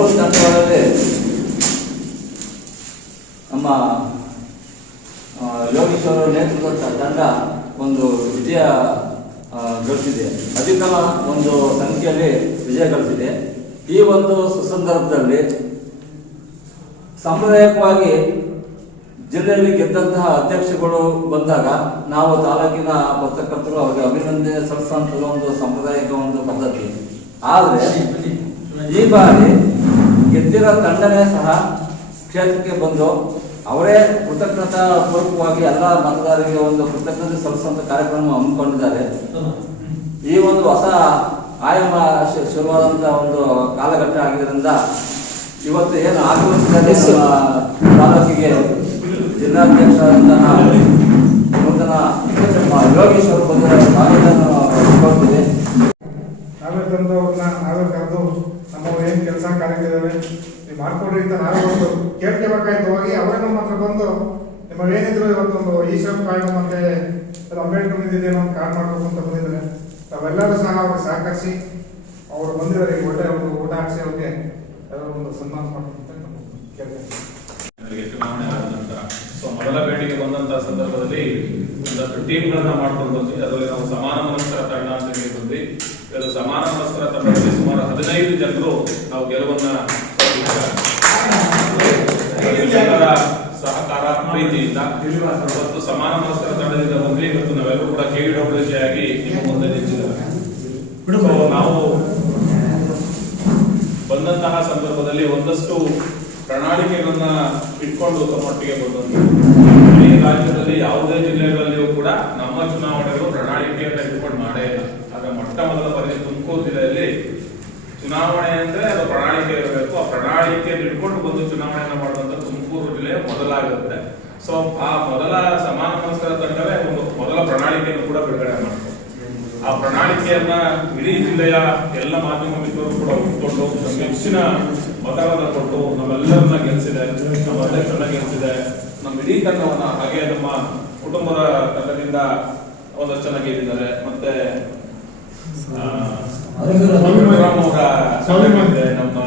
3 ತಂಡಗಳಲ್ಲಿ ನಮ್ಮ ಯೋಗೀಶ್ವರ ನೇತೃತ್ವದ ತಂಡ ಒಂದು ವಿಜಯ ಗಳಿಸಿದೆ. ಅಧಿಕ ಒಂದು ಸಂಖ್ಯೆಯಲ್ಲಿ ವಿಜಯ ಗಳಿಸಿದೆ. ಈ ಒಂದು ಸುಸಂದರ್ಭದಲ್ಲಿ ಸಾಂಪ್ರದಾಯಿಕವಾಗಿ ಜಿಲ್ಲೆಯಲ್ಲಿ ಗೆದ್ದಂತಹ ಅಧ್ಯಕ್ಷಗಳು ಬಂದಾಗ ನಾವು ತಾಲೂಕಿನ ಪತ್ರಕರ್ತರು ಅವರಿಗೆ ಅಭಿನಂದನೆ ಸಲ್ಲಿಸುವಂತಹ ಒಂದು ಸಾಂಪ್ರದಾಯಿಕ ಒಂದು ಪದ್ಧತಿ. ಆದರೆ ಈ ಬಾರಿ ಗೆದ್ದಿರೋ ತಂಡನೇ ಸಹ ಕ್ಷೇತ್ರಕ್ಕೆ ಬಂದು ಅವರೇ ಕೃತಜ್ಞತಾ ಪೂರ್ವಕವಾಗಿ ಎಲ್ಲ ಮತದಾರರಿಗೆ ಒಂದು ಕೃತಜ್ಞತೆ ಸಲ್ಲಿಸುವಂತ ಕಾರ್ಯಕ್ರಮ ಹಮ್ಮಿಕೊಂಡಿದ್ದಾರೆ. ಈ ಒಂದು ಹೊಸ ಆಯಾಮ ಶುರುವಾದಂತಹ ಒಂದು ಕಾಲಘಟ್ಟ ಆಗಿದ್ದರಿಂದ ಇವತ್ತು ಏನು ಆಗಮಿಸಿದ್ದಾರೆ ತಾಲೂಕಿಗೆ ಜಿಲ್ಲಾಧ್ಯಕ್ಷರಾದಂತಹ ನೂತನ ಯೋಗೀಶ್ವರ ಕೊಡ್ತೀವಿ. ನಾವೇ ತಂದವ್ರನ್ನ ನಾವೇ ಕರೆದು ನಮ್ಮ ಏನು ಕೆಲಸ ಕಾರ್ಯಗಳಿದ್ದಾವೆ ನೀವು ಮಾಡ್ಕೊಡ್ರಿ ಅಂತ ನಾವೇ ಒಂದು ಕೇಳ್ಕೋಬೇಕಾಯ್ತು. ಹೋಗಿ ಅವರೇ ನಮ್ಮ ಹತ್ರ ಬಂದು ನಿಮ್ಮವೇನಿದ್ರು ಇವತ್ತೊಂದು ಈಶ್ವರ ಕಾಯ್ದು ಮತ್ತೆ ಅಂಬೇಡ್ಕರ್ ನಿಧಿದೇನೋ ಒಂದು ಕಾರ್ಡ್ ಮಾಡ್ಬೇಕು ಅಂತ ಬಂದಿದ್ದಾರೆ. ತಾವೆಲ್ಲರೂ ಸಹ ಅವ್ರಿಗೆ ಸಹಕರಿಸಿ ಅವರು ಬಂದಿದ್ದಾರೆ. ಒಳ್ಳೆ ಒಂದು ಊಟ ಹಾಕಿಸಿ ಅವ್ರಿಗೆ ಎಲ್ಲರೂ ಒಂದು ಸನ್ಮಾನ ಮಾಡ್ಬೇಕು ಅಂತ ಕೇಳ್ತೇನೆ. ಚುನಾವಣೆ ಆದ ನಂತರ ಮೊದಲ ಭೇಟಿಗೆ ಬಂದಂತಹ ಸಂದರ್ಭದಲ್ಲಿ ಒಂದಷ್ಟು ಟೀಮ್ಗಳನ್ನ ಮಾಡ್ಕೊಂಡು ಬಂದ್ವಿ. ಅದರಲ್ಲಿ ನಾವು ಸಮಾನ ಮನಸ್ಕರ ತಂಡ ಅಂತ ಹೇಳಿ ಬಂದ್ವಿ. ಸಮಾನ ಮನಸ್ಕರ ತಂಡದಲ್ಲಿ ಸುಮಾರು 15 ಜನರು ನಾವು ಗೆಲುವನ್ನ ಜನರ ಸಹಕಾರ ಪ್ರೀತಿಯಿಂದ ಇವತ್ತು ಸಮಾನ ಮನಸ್ಕರ ತಂಡದಿಂದ ಬಂದ್ವಿ. ಇವತ್ತು ನಾವೆಲ್ಲರೂ ಕೂಡ KWJ ಆಗಿ ನಿಮ್ಮ ಮುಂದೆ ನಿಂತಿದ್ದೇವೆ. ನಾವು ಬಂದಂತಹ ಸಂದರ್ಭದಲ್ಲಿ ಒಂದಷ್ಟು ಪ್ರಣಾಳಿಕೆಗಳನ್ನ ಇಟ್ಕೊಂಡು ತಮ್ಮೊಟ್ಟಿಗೆ ಬಂದಂತೆ ಈ ರಾಜ್ಯದಲ್ಲಿ ಯಾವುದೇ ಜಿಲ್ಲೆಗಳಲ್ಲಿಯೂ ಕೂಡ ನಮ್ಮ ಚುನಾವಣೆಗಳು ಪ್ರಣಾಳಿಕೆಯನ್ನ ಇಟ್ಕೊಂಡು ಮಾಡೇ ಇಲ್ಲ. ಆದ್ರೆ ಮೊಟ್ಟ ಮೊದಲ ಬಾರಿ ತುಮಕೂರು ಜಿಲ್ಲೆಯಲ್ಲಿ ಚುನಾವಣೆ ಅಂದ್ರೆ ಅದು ಪ್ರಣಾಳಿಕೆ ಇರಬೇಕು. ಆ ಪ್ರಣಾಳಿಕೆಯನ್ನು ಇಟ್ಕೊಂಡು ಬಂದು ಚುನಾವಣೆಯನ್ನ ಮಾಡುವಂತ ತುಮಕೂರು ಜಿಲ್ಲೆ ಮೊದಲಾಗುತ್ತೆ. ಸೊ ಆ ಮೊದಲ ಸಮಾನ ಮನಸ್ಕರ ತಂಡವೇ ಒಂದು ಮೊದಲ ಪ್ರಣಾಳಿಕೆಯನ್ನು ಕೂಡ ಬಿಡುಗಡೆ ಮಾಡ್ತಾರೆ. ಆ ಪ್ರಣಾಳಿಕೆಯನ್ನ ಇಡೀ ಜಿಲ್ಲೆಯ ಎಲ್ಲ ಮಾಧ್ಯಮ ಮಿತ್ರರು ಕೂಡ ಒಪ್ಪಿಕೊಂಡು ನಮ್ಗೆ ಹೆಚ್ಚಿನ ಮತಗಳನ್ನು ಕೊಟ್ಟು ನಮ್ಮೆಲ್ಲರನ್ನ ಗೆಲ್ಲಿಸಿದೆ, ನಮ್ಮ ಅಧ್ಯಕ್ಷರನ್ನ ಗೆಲ್ಲಿಸಿದೆ, ನಮ್ಮ ಇಡೀ ತಂಡವನ್ನ, ಹಾಗೆ ನಮ್ಮ ಕುಟುಂಬದ ತಂಡದಿಂದ ಒಂದಷ್ಟು ಜನ ಗೆದ್ದಿದ್ದಾರೆ. ಮತ್ತೆ ನಮ್ಮ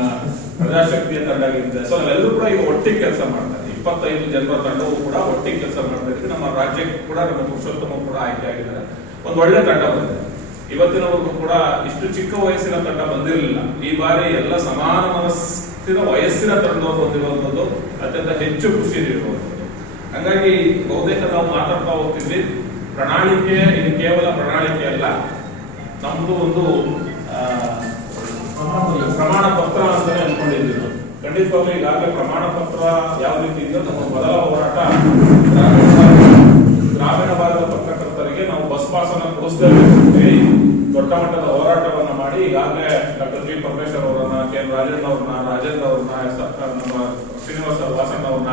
ಪ್ರಜಾಶಕ್ತಿಯ ತಂಡ ಗೆದ್ದಿದೆ. ಸೊ ನಾವೆಲ್ಲರೂ ಕೂಡ ಈಗ ಒಟ್ಟಿಗೆ ಕೆಲಸ ಮಾಡ್ತಾರೆ. 25 ಜನರ ತಂಡವು ಕೂಡ ಒಟ್ಟಿಗೆ ಕೆಲಸ ಮಾಡ್ತಾ ಇದ್ದೀವಿ. ನಮ್ಮ ರಾಜ್ಯಕ್ಕೆ ಕೂಡ ನಮ್ಮ ಪುರುಷೋತ್ತಮ ಕೂಡ ಆಯ್ಕೆ ಆಗಿದ್ದಾರೆ. ಒಂದು ಒಳ್ಳೆ ತಂಡ ಬಂದಿದೆ. ಇವತ್ತಿನವರೆಗೂ ಕೂಡ ಇಷ್ಟು ಚಿಕ್ಕ ವಯಸ್ಸಿನ ತಂಡ ಬಂದಿರಲಿಲ್ಲ. ಈ ಬಾರಿ ಎಲ್ಲ ಸಮಾನ ಮನಸ್ಸಿನ ವಯಸ್ಸಿನ ತಂಡವರು ಬಂದಿರುವಂತದ್ದು ಅತ್ಯಂತ ಹೆಚ್ಚು ಖುಷಿ ನೀಡುವಂಥದ್ದು. ಹಾಗಾಗಿ ಬಹುತೇಕ ನಾವು ಮಾತಾಡ್ತಾ ಹೋಗ್ತಿದ್ವಿ, ಪ್ರಣಾಳಿಕೆ ಇದು ಕೇವಲ ಪ್ರಣಾಳಿಕೆ ಅಲ್ಲ, ನಮ್ದು ಒಂದು ಪ್ರಮಾಣ ಪತ್ರ ಅಂತಾನೆ ಅನ್ಕೊಂಡಿದ್ವಿ ನಾವು. ಖಂಡಿತವಾಗ್ಲೂ ಈಗಾಗಲೇ ಪ್ರಮಾಣ ಪತ್ರ ಯಾವ ರೀತಿ ಇದ್ದರೆ ನಮ್ಮ ಮೊದಲ ಹೋರಾಟ ಗ್ರಾಮೀಣ ಭಾಗದ ಪತ್ರಕರ್ತರಿಗೆ ನಾವು ಬಸ್ ಪಾಸ್ ಅನ್ನು ಕೊಡಿಸಲೇಬೇಕು ಅಂತ ಹೇಳಿ ದೊಡ್ಡ ಮಟ್ಟದ ಹೋರಾಟವನ್ನ ಮಾಡಿ ಈಗಾಗಲೇ ಡಾಕ್ಟರ್ ಜಿ ಪರಮೇಶ್ವರ್ ಅವರನ್ನ, KM ರಾಜಣ್ಣ ಅವ್ರನ್ನ, ರಾಜೇಂದ್ರ ಅವ್ರನ್ನ, ನಮ್ಮ ಶ್ರೀನಿವಾಸ ವಾಸಣ್ಣ ಅವ್ರನ್ನ,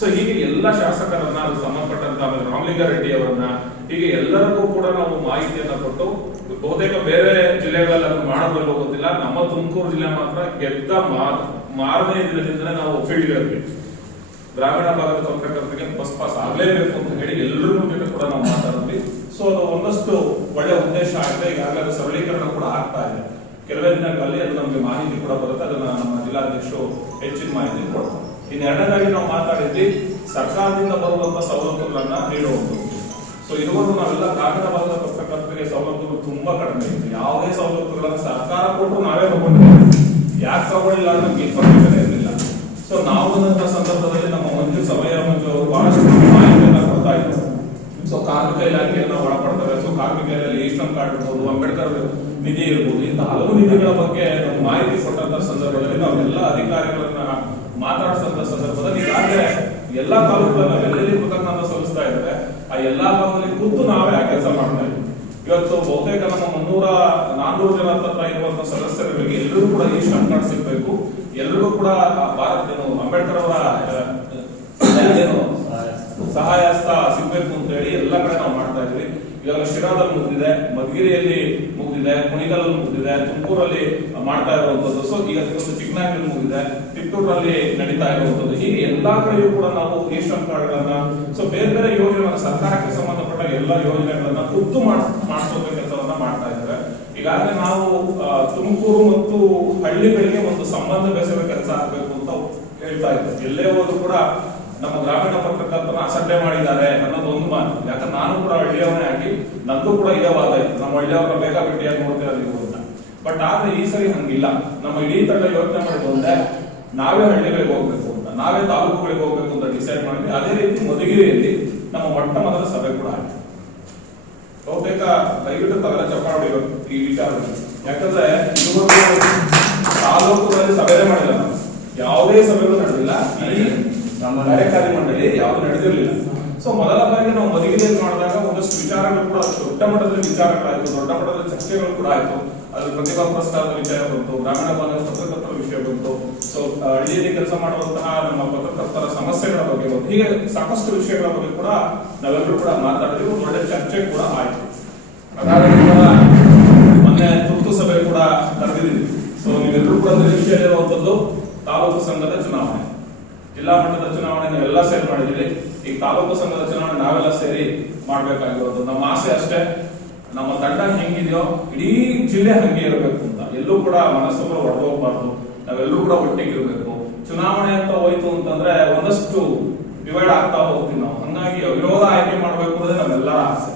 ಸೊ ಹೀಗೆ ಎಲ್ಲ ಶಾಸಕರನ್ನ, ಅದು ಸಂಬಂಧಪಟ್ಟಂತ ರಾಮಲಿಂಗಾರೆಡ್ಡಿ ಅವರನ್ನ, ಹೀಗೆ ಎಲ್ಲರಿಗೂ ಕೂಡ ನಾವು ಮಾಹಿತಿಯನ್ನ ಕೊಟ್ಟು ಬಹುತೇಕ ಬೇರೆ ಜಿಲ್ಲೆಗಳಲ್ಲಿ ಅದು ಮಾಡಬಲ್ಲ ಗೊತ್ತಿಲ್ಲ. ನಮ್ಮ ತುಮಕೂರು ಜಿಲ್ಲೆ ಮಾತ್ರ ಗೆದ್ದ ಮಾರನೇ ದಿನದಿಂದಲೇ ನಾವು ಫೀಲ್ಡ್ ಇರಬೇಕು. ಗ್ರಾಮೀಣ ಭಾಗದ ಪತ್ರಕರ್ತರಿಗೆ ಬಸ್ ಪಾಸ್ ಆಗಲೇಬೇಕು ಅಂತ ಹೇಳಿ ಎಲ್ಲರೂ ಜೊತೆ ಕೂಡ ನಾವು ಮಾತಾಡಿದ್ವಿ. ಸೊ ಅದು ಒಂದಷ್ಟು ಒಳ್ಳೆ ಉದ್ದೇಶ ಆಗಿದೆ. ಈಗಾಗಲೇ ಅದು ಸರಳೀಕರಣ ಕೂಡ ಆಗ್ತಾ ಇದೆ. ಕೆಲವೇ ದಿನಗಳಲ್ಲಿ ಅದು ನಮಗೆ ಮಾಹಿತಿ ಕೂಡ ಬರುತ್ತೆ. ಅದನ್ನ ನಮ್ಮ ಜಿಲ್ಲಾಧ್ಯಕ್ಷರು ಹೆಚ್ಚಿನ ಮಾಹಿತಿ ಕೊಡ್ತಾರೆ. ಇನ್ನೆರಡನೇದಾಗಿ ನಾವು ಮಾತಾಡಿದ್ವಿ ಸರ್ಕಾರದಿಂದ ಬರುವಂತ ಸವಲತ್ತುಗಳನ್ನ ನೀಡುವಂಥದ್ದು. ಸೊ ಇದುವರೆಗೂ ನಾವೆಲ್ಲ ಗ್ರಾಮೀಣ ಭಾಗದ ಪತ್ರಕರ್ತರಿಗೆ ಸವಲತ್ತುಗಳು ತುಂಬಾ ಕಡಿಮೆ ಇತ್ತು. ಯಾವುದೇ ಸವಲತ್ತುಗಳನ್ನ ಸರ್ಕಾರ ಕೊಟ್ಟರು ನಾವೇ ತಗೊಂಡಿದ್ದೀವಿ. ಯಾಕೆ ತಗೊಂಡಿಲ್ಲ ಅಂದ್ರೆ ನಮ್ಗೆ ಇನ್ಫಾರ್ಮೇಶನ್ ಇರಲಿಲ್ಲ. ಸೊ ನಾವು ಬಂದಂತ ಸಂದರ್ಭದಲ್ಲಿ ನಮ್ಮ ಮಂಜು ಸಮಯ ಮಂಜು ಬಹಳಷ್ಟು ಮಾಹಿತಿಯನ್ನ ಕೊಡ್ತಾ ಇದ್ರು. ಸೊ ಕಾರ್ಮಿಕ ಇಲಾಖೆಯನ್ನ ಒಳಪಡ್ತಾರೆ. ಸೊ ಕಾರ್ಮಿಕರಲ್ಲಿ ಈಶ್ವರ್ ಕಾರ್ಡ್ ಇರ್ಬೋದು, ಅಂಬೇಡ್ಕರ್ ನಿಧಿ ಇರ್ಬೋದು, ಇಂತಹ ಹಲವು ನಿಧಿಗಳ ಬಗ್ಗೆ ನಮ್ಗೆ ಮಾಹಿತಿ ಕೊಟ್ಟಂತ ಸಂದರ್ಭದಲ್ಲಿ ನಾವೆಲ್ಲ ಅಧಿಕಾರಿಗಳನ್ನ ಮಾತಾಡಿಸಿದಂತ ಸಂದರ್ಭದಲ್ಲಿ ಈಗಾಗಲೇ ಎಲ್ಲಾ ತಾಲೂಕುಗಳನ್ನ ಎಲ್ಲೆಲ್ಲಿ ಕೃತಜ್ಞತೆ ಸಲ್ಲಿಸ್ತಾ ಇದ್ದಾರೆ. ಆ ಎಲ್ಲಾ ಭಾಗದಲ್ಲಿ ಕೂತು ನಾವೇ ಆ ಕೆಲಸ ಮಾಡ್ತಾ ಇದ್ದೀವಿ. ಇವತ್ತು ಬಹುತೇಕ ನಮ್ಮ 300-400 ಜನ ಹತ್ರ ಇರುವಂತಹ ಸದಸ್ಯರಿಗೆ ಎಲ್ಲರೂ ಕೂಡ ಈ ಶ್ರಮ್ ಕಾರ್ಡ್ ಸಿಗಬೇಕು. ಎಲ್ಲರಿಗೂ ಕೂಡ ಅಂಬೇಡ್ಕರ್ ಅವರ ಸಹಾಯ ಹಸ್ತ ಸಿಗ್ಬೇಕು ಅಂತ ಹೇಳಿ ಎಲ್ಲ ಕಡೆ ನಾವು ಮಾಡ್ತಾ ಇದ್ವಿ. ಇವಾಗ ಶಿರಾದಲ್ಲಿ ಮುಗಿದಿದೆ, ಮಧುಗಿರಿಯಲ್ಲಿ ಮುಗಿದಿದೆ, ಕುಣಿಗಲಲ್ಲಿ ಮುಗಿದಿದೆ, ತುಮಕೂರಲ್ಲಿ ಮಾಡ್ತಾ ಇರುವಂತದ್ದು. ಸೊ ಈಗ ಚಿಕ್ಕನಾಗಲ್ಲಿ ಮುಗಿದಿದೆ, ತಿಪ್ಪೂರಲ್ಲಿ ನಡೀತಾ ಇರುವಂತದ್ದು. ಹೀಗೆ ಎಲ್ಲಾ ಕಡೆಯೂ ಕೂಡ ನಾವು ಈ ಶ್ರಮ್ ಕಾರ್ಡ್ಗಳನ್ನ, ಸೊ ಬೇರೆ ಬೇರೆ ಯೋಜನೆಗಳನ್ನ, ಸರ್ಕಾರಕ್ಕೆ ಸಂಬಂಧಪಟ್ಟ ಎಲ್ಲಾ ಯೋಜನೆಗಳನ್ನ ಖುದ್ದು ಮಾಡಿಸೋ ಕೆಲಸವನ್ನ ಮಾಡ್ತಾ ಇದ್ದಾರೆ. ಈಗಾಗಲೇ ನಾವು ತುಮಕೂರು ಮತ್ತು ಹಳ್ಳಿಗಳಿಗೆ ಒಂದು ಸಂಬಂಧ ಬೆಸೆಯುವ ಕೆಲಸ ಆಗಬೇಕು ಅಂತ ಹೇಳ್ತಾ ಇದ್ದೆ. ಎಲ್ಲೇ ಹೋದ್ರು ಕೂಡ ನಮ್ಮ ಗ್ರಾಮೀಣ ಪತ್ರಕರ್ತನ ಅಸಡ್ಡೆ ಮಾಡಿದ್ದಾರೆ ಅನ್ನೋದು ಒಂದು ಮಾತು. ಯಾಕಂದ್ರೆ ನಾನು ಕೂಡ ಹಳ್ಳಿಯವನೇ ಆಗಿ ನಂದು ಕೂಡ ಇದೇ ವಾದ ಇತ್ತು, ನಮ್ಮ ಹಳ್ಳಿಯವರ ಬೇಗ ಭೇಟಿಯಾಗಿ ನೋಡ್ತೀರಾ ನೀವು ಅಂತ. ಬಟ್ ಆದ್ರೆ ಈ ಸರಿ ಹಂಗಿಲ್ಲ. ನಮ್ಮ ಇಡೀ ತಂಡ ಯೋಚನೆ ಮಾಡಿದ್ದು ಒಂದೇ, ನಾವೇ ಹಳ್ಳಿಗಳಿಗೆ ಹೋಗ್ಬೇಕು ಅಂತ, ನಾವೇ ತಾಲೂಕುಗಳಿಗೆ ಹೋಗ್ಬೇಕು ಅಂತ ಡಿಸೈಡ್ ಮಾಡಿದ್ವಿ. ಅದೇ ರೀತಿ ಮಧುಗಿರಿಯಲ್ಲಿ ನಮ್ಮ ಮೊಟ್ಟ ಮೊದಲ ಸಭೆ ಕೂಡ ಆಯ್ತು. ಬಹುತೇಕ ದಯವಿಟ್ಟು ತಗಲ ಚಪ್ಪಾಳೆ ಹೊಡಿಬೇಕು ಈ ವಿಚಾರದಲ್ಲಿ. ಯಾಕಂದ್ರೆ ಇದುವರೆಗೂ ತಾಲೂಕುಗಳಲ್ಲಿ ಸಭೆನೇ ಮಾಡಿಲ್ಲ ನಾವು, ಯಾವುದೇ ಸಭೆಗಳು ನಡೆದಿಲ್ಲ, ಈ ಕಾರ್ಯಕಾರಿ ಮಂಡಳಿ ಯಾವುದು ನಡೆದಿರಲಿಲ್ಲ. ಸೊ ಮೊದಲ ಬಾರಿಗೆ ನಾವು ಮಧುಗಿರಿಯಲ್ಲಿ ಮಾಡಿದಾಗ ಒಂದಷ್ಟು ವಿಚಾರಗಳು ಕೂಡ ದೊಡ್ಡ ಮಟ್ಟದಲ್ಲಿ ವಿಚಾರಗಳಾಯ್ತು, ದೊಡ್ಡ ಮಟ್ಟದ ಚರ್ಚೆಗಳು ಕೂಡ ಆಯ್ತು. ಅದ್ರ ಪ್ರತಿಭಾ ಪುರಸ್ಕಾರದ ವಿಷಯ ಬಂತು, ಗ್ರಾಮೀಣ ಭಾಗದ ಪತ್ರಕರ್ತರ ವಿಷಯ ಬಂತು, ಸೊ ಹಳ್ಳಿಯಲ್ಲಿ ಕೆಲಸ ಮಾಡುವಂತಹ ನಮ್ಮ ಪತ್ರಕರ್ತರ ಸಮಸ್ಯೆಗಳ ಬಗ್ಗೆ ಬಂತು. ಹೀಗೆ ಸಾಕಷ್ಟು ವಿಷಯಗಳ ಬಗ್ಗೆ ಕೂಡ ನಾವೆಲ್ಲರೂ ಕೂಡ ಮಾತಾಡಿದ್ವಿ, ಒಂದು ಒಳ್ಳೆ ಚರ್ಚೆ ಕೂಡ ಆಯ್ತು. ಅದಾದ ನಂತರ ಮೊನ್ನೆ ತುರ್ತು ಸಭೆ ಕೂಡ ನಡೆದಿದ್ದೀವಿ. ಸೊ ನೀವೆಲ್ಲರೂ ಕೂಡ ನಿರೀಕ್ಷೆಯಲ್ಲಿರುವಂತದ್ದು ತಾಲೂಕು ಸಂಘದ ಚುನಾವಣೆ, ಜಿಲ್ಲಾ ಮಟ್ಟದ ಚುನಾವಣೆ ನಾವೆಲ್ಲ ಸೇರಿ ಮಾಡಿದ್ದೀವಿ. ಈಗ ತಾಲೂಕು ಸಂಘದ ಚುನಾವಣೆ ನಾವೆಲ್ಲ ಸೇರಿ ಮಾಡ್ಬೇಕಾಗಿರೋದು. ನಮ್ಮ ಆಸೆ ಅಷ್ಟೇ, ನಮ್ಮ ತಂಡ ಹೆಂಗಿದೆಯೋ ಇಡೀ ಜಿಲ್ಲೆ ಹಂಗೆ ಇರಬೇಕು ಅಂತ. ಎಲ್ಲೂ ಕೂಡ ಮನಸ್ಸುಗಳು ಹೊಡೆದೋಗ್ಬಾರ್ದು, ನಾವೆಲ್ಲರೂ ಕೂಡ ಒಟ್ಟಿಗೆ ಇರಬೇಕು. ಚುನಾವಣೆ ಅಂತ ಹೋಯ್ತು ಅಂತಂದ್ರೆ ಒಂದಷ್ಟು ಡಿವೈಡ್ ಆಗ್ತಾ ಹೋಗ್ತೀವಿ ನಾವು. ಹಂಗಾಗಿ ಅವಿರೋಧ ಆಯ್ಕೆ ಮಾಡ್ಬೇಕು ಅನ್ನೋದೇ ನಮ್ಮೆಲ್ಲರ ಆಸೆ.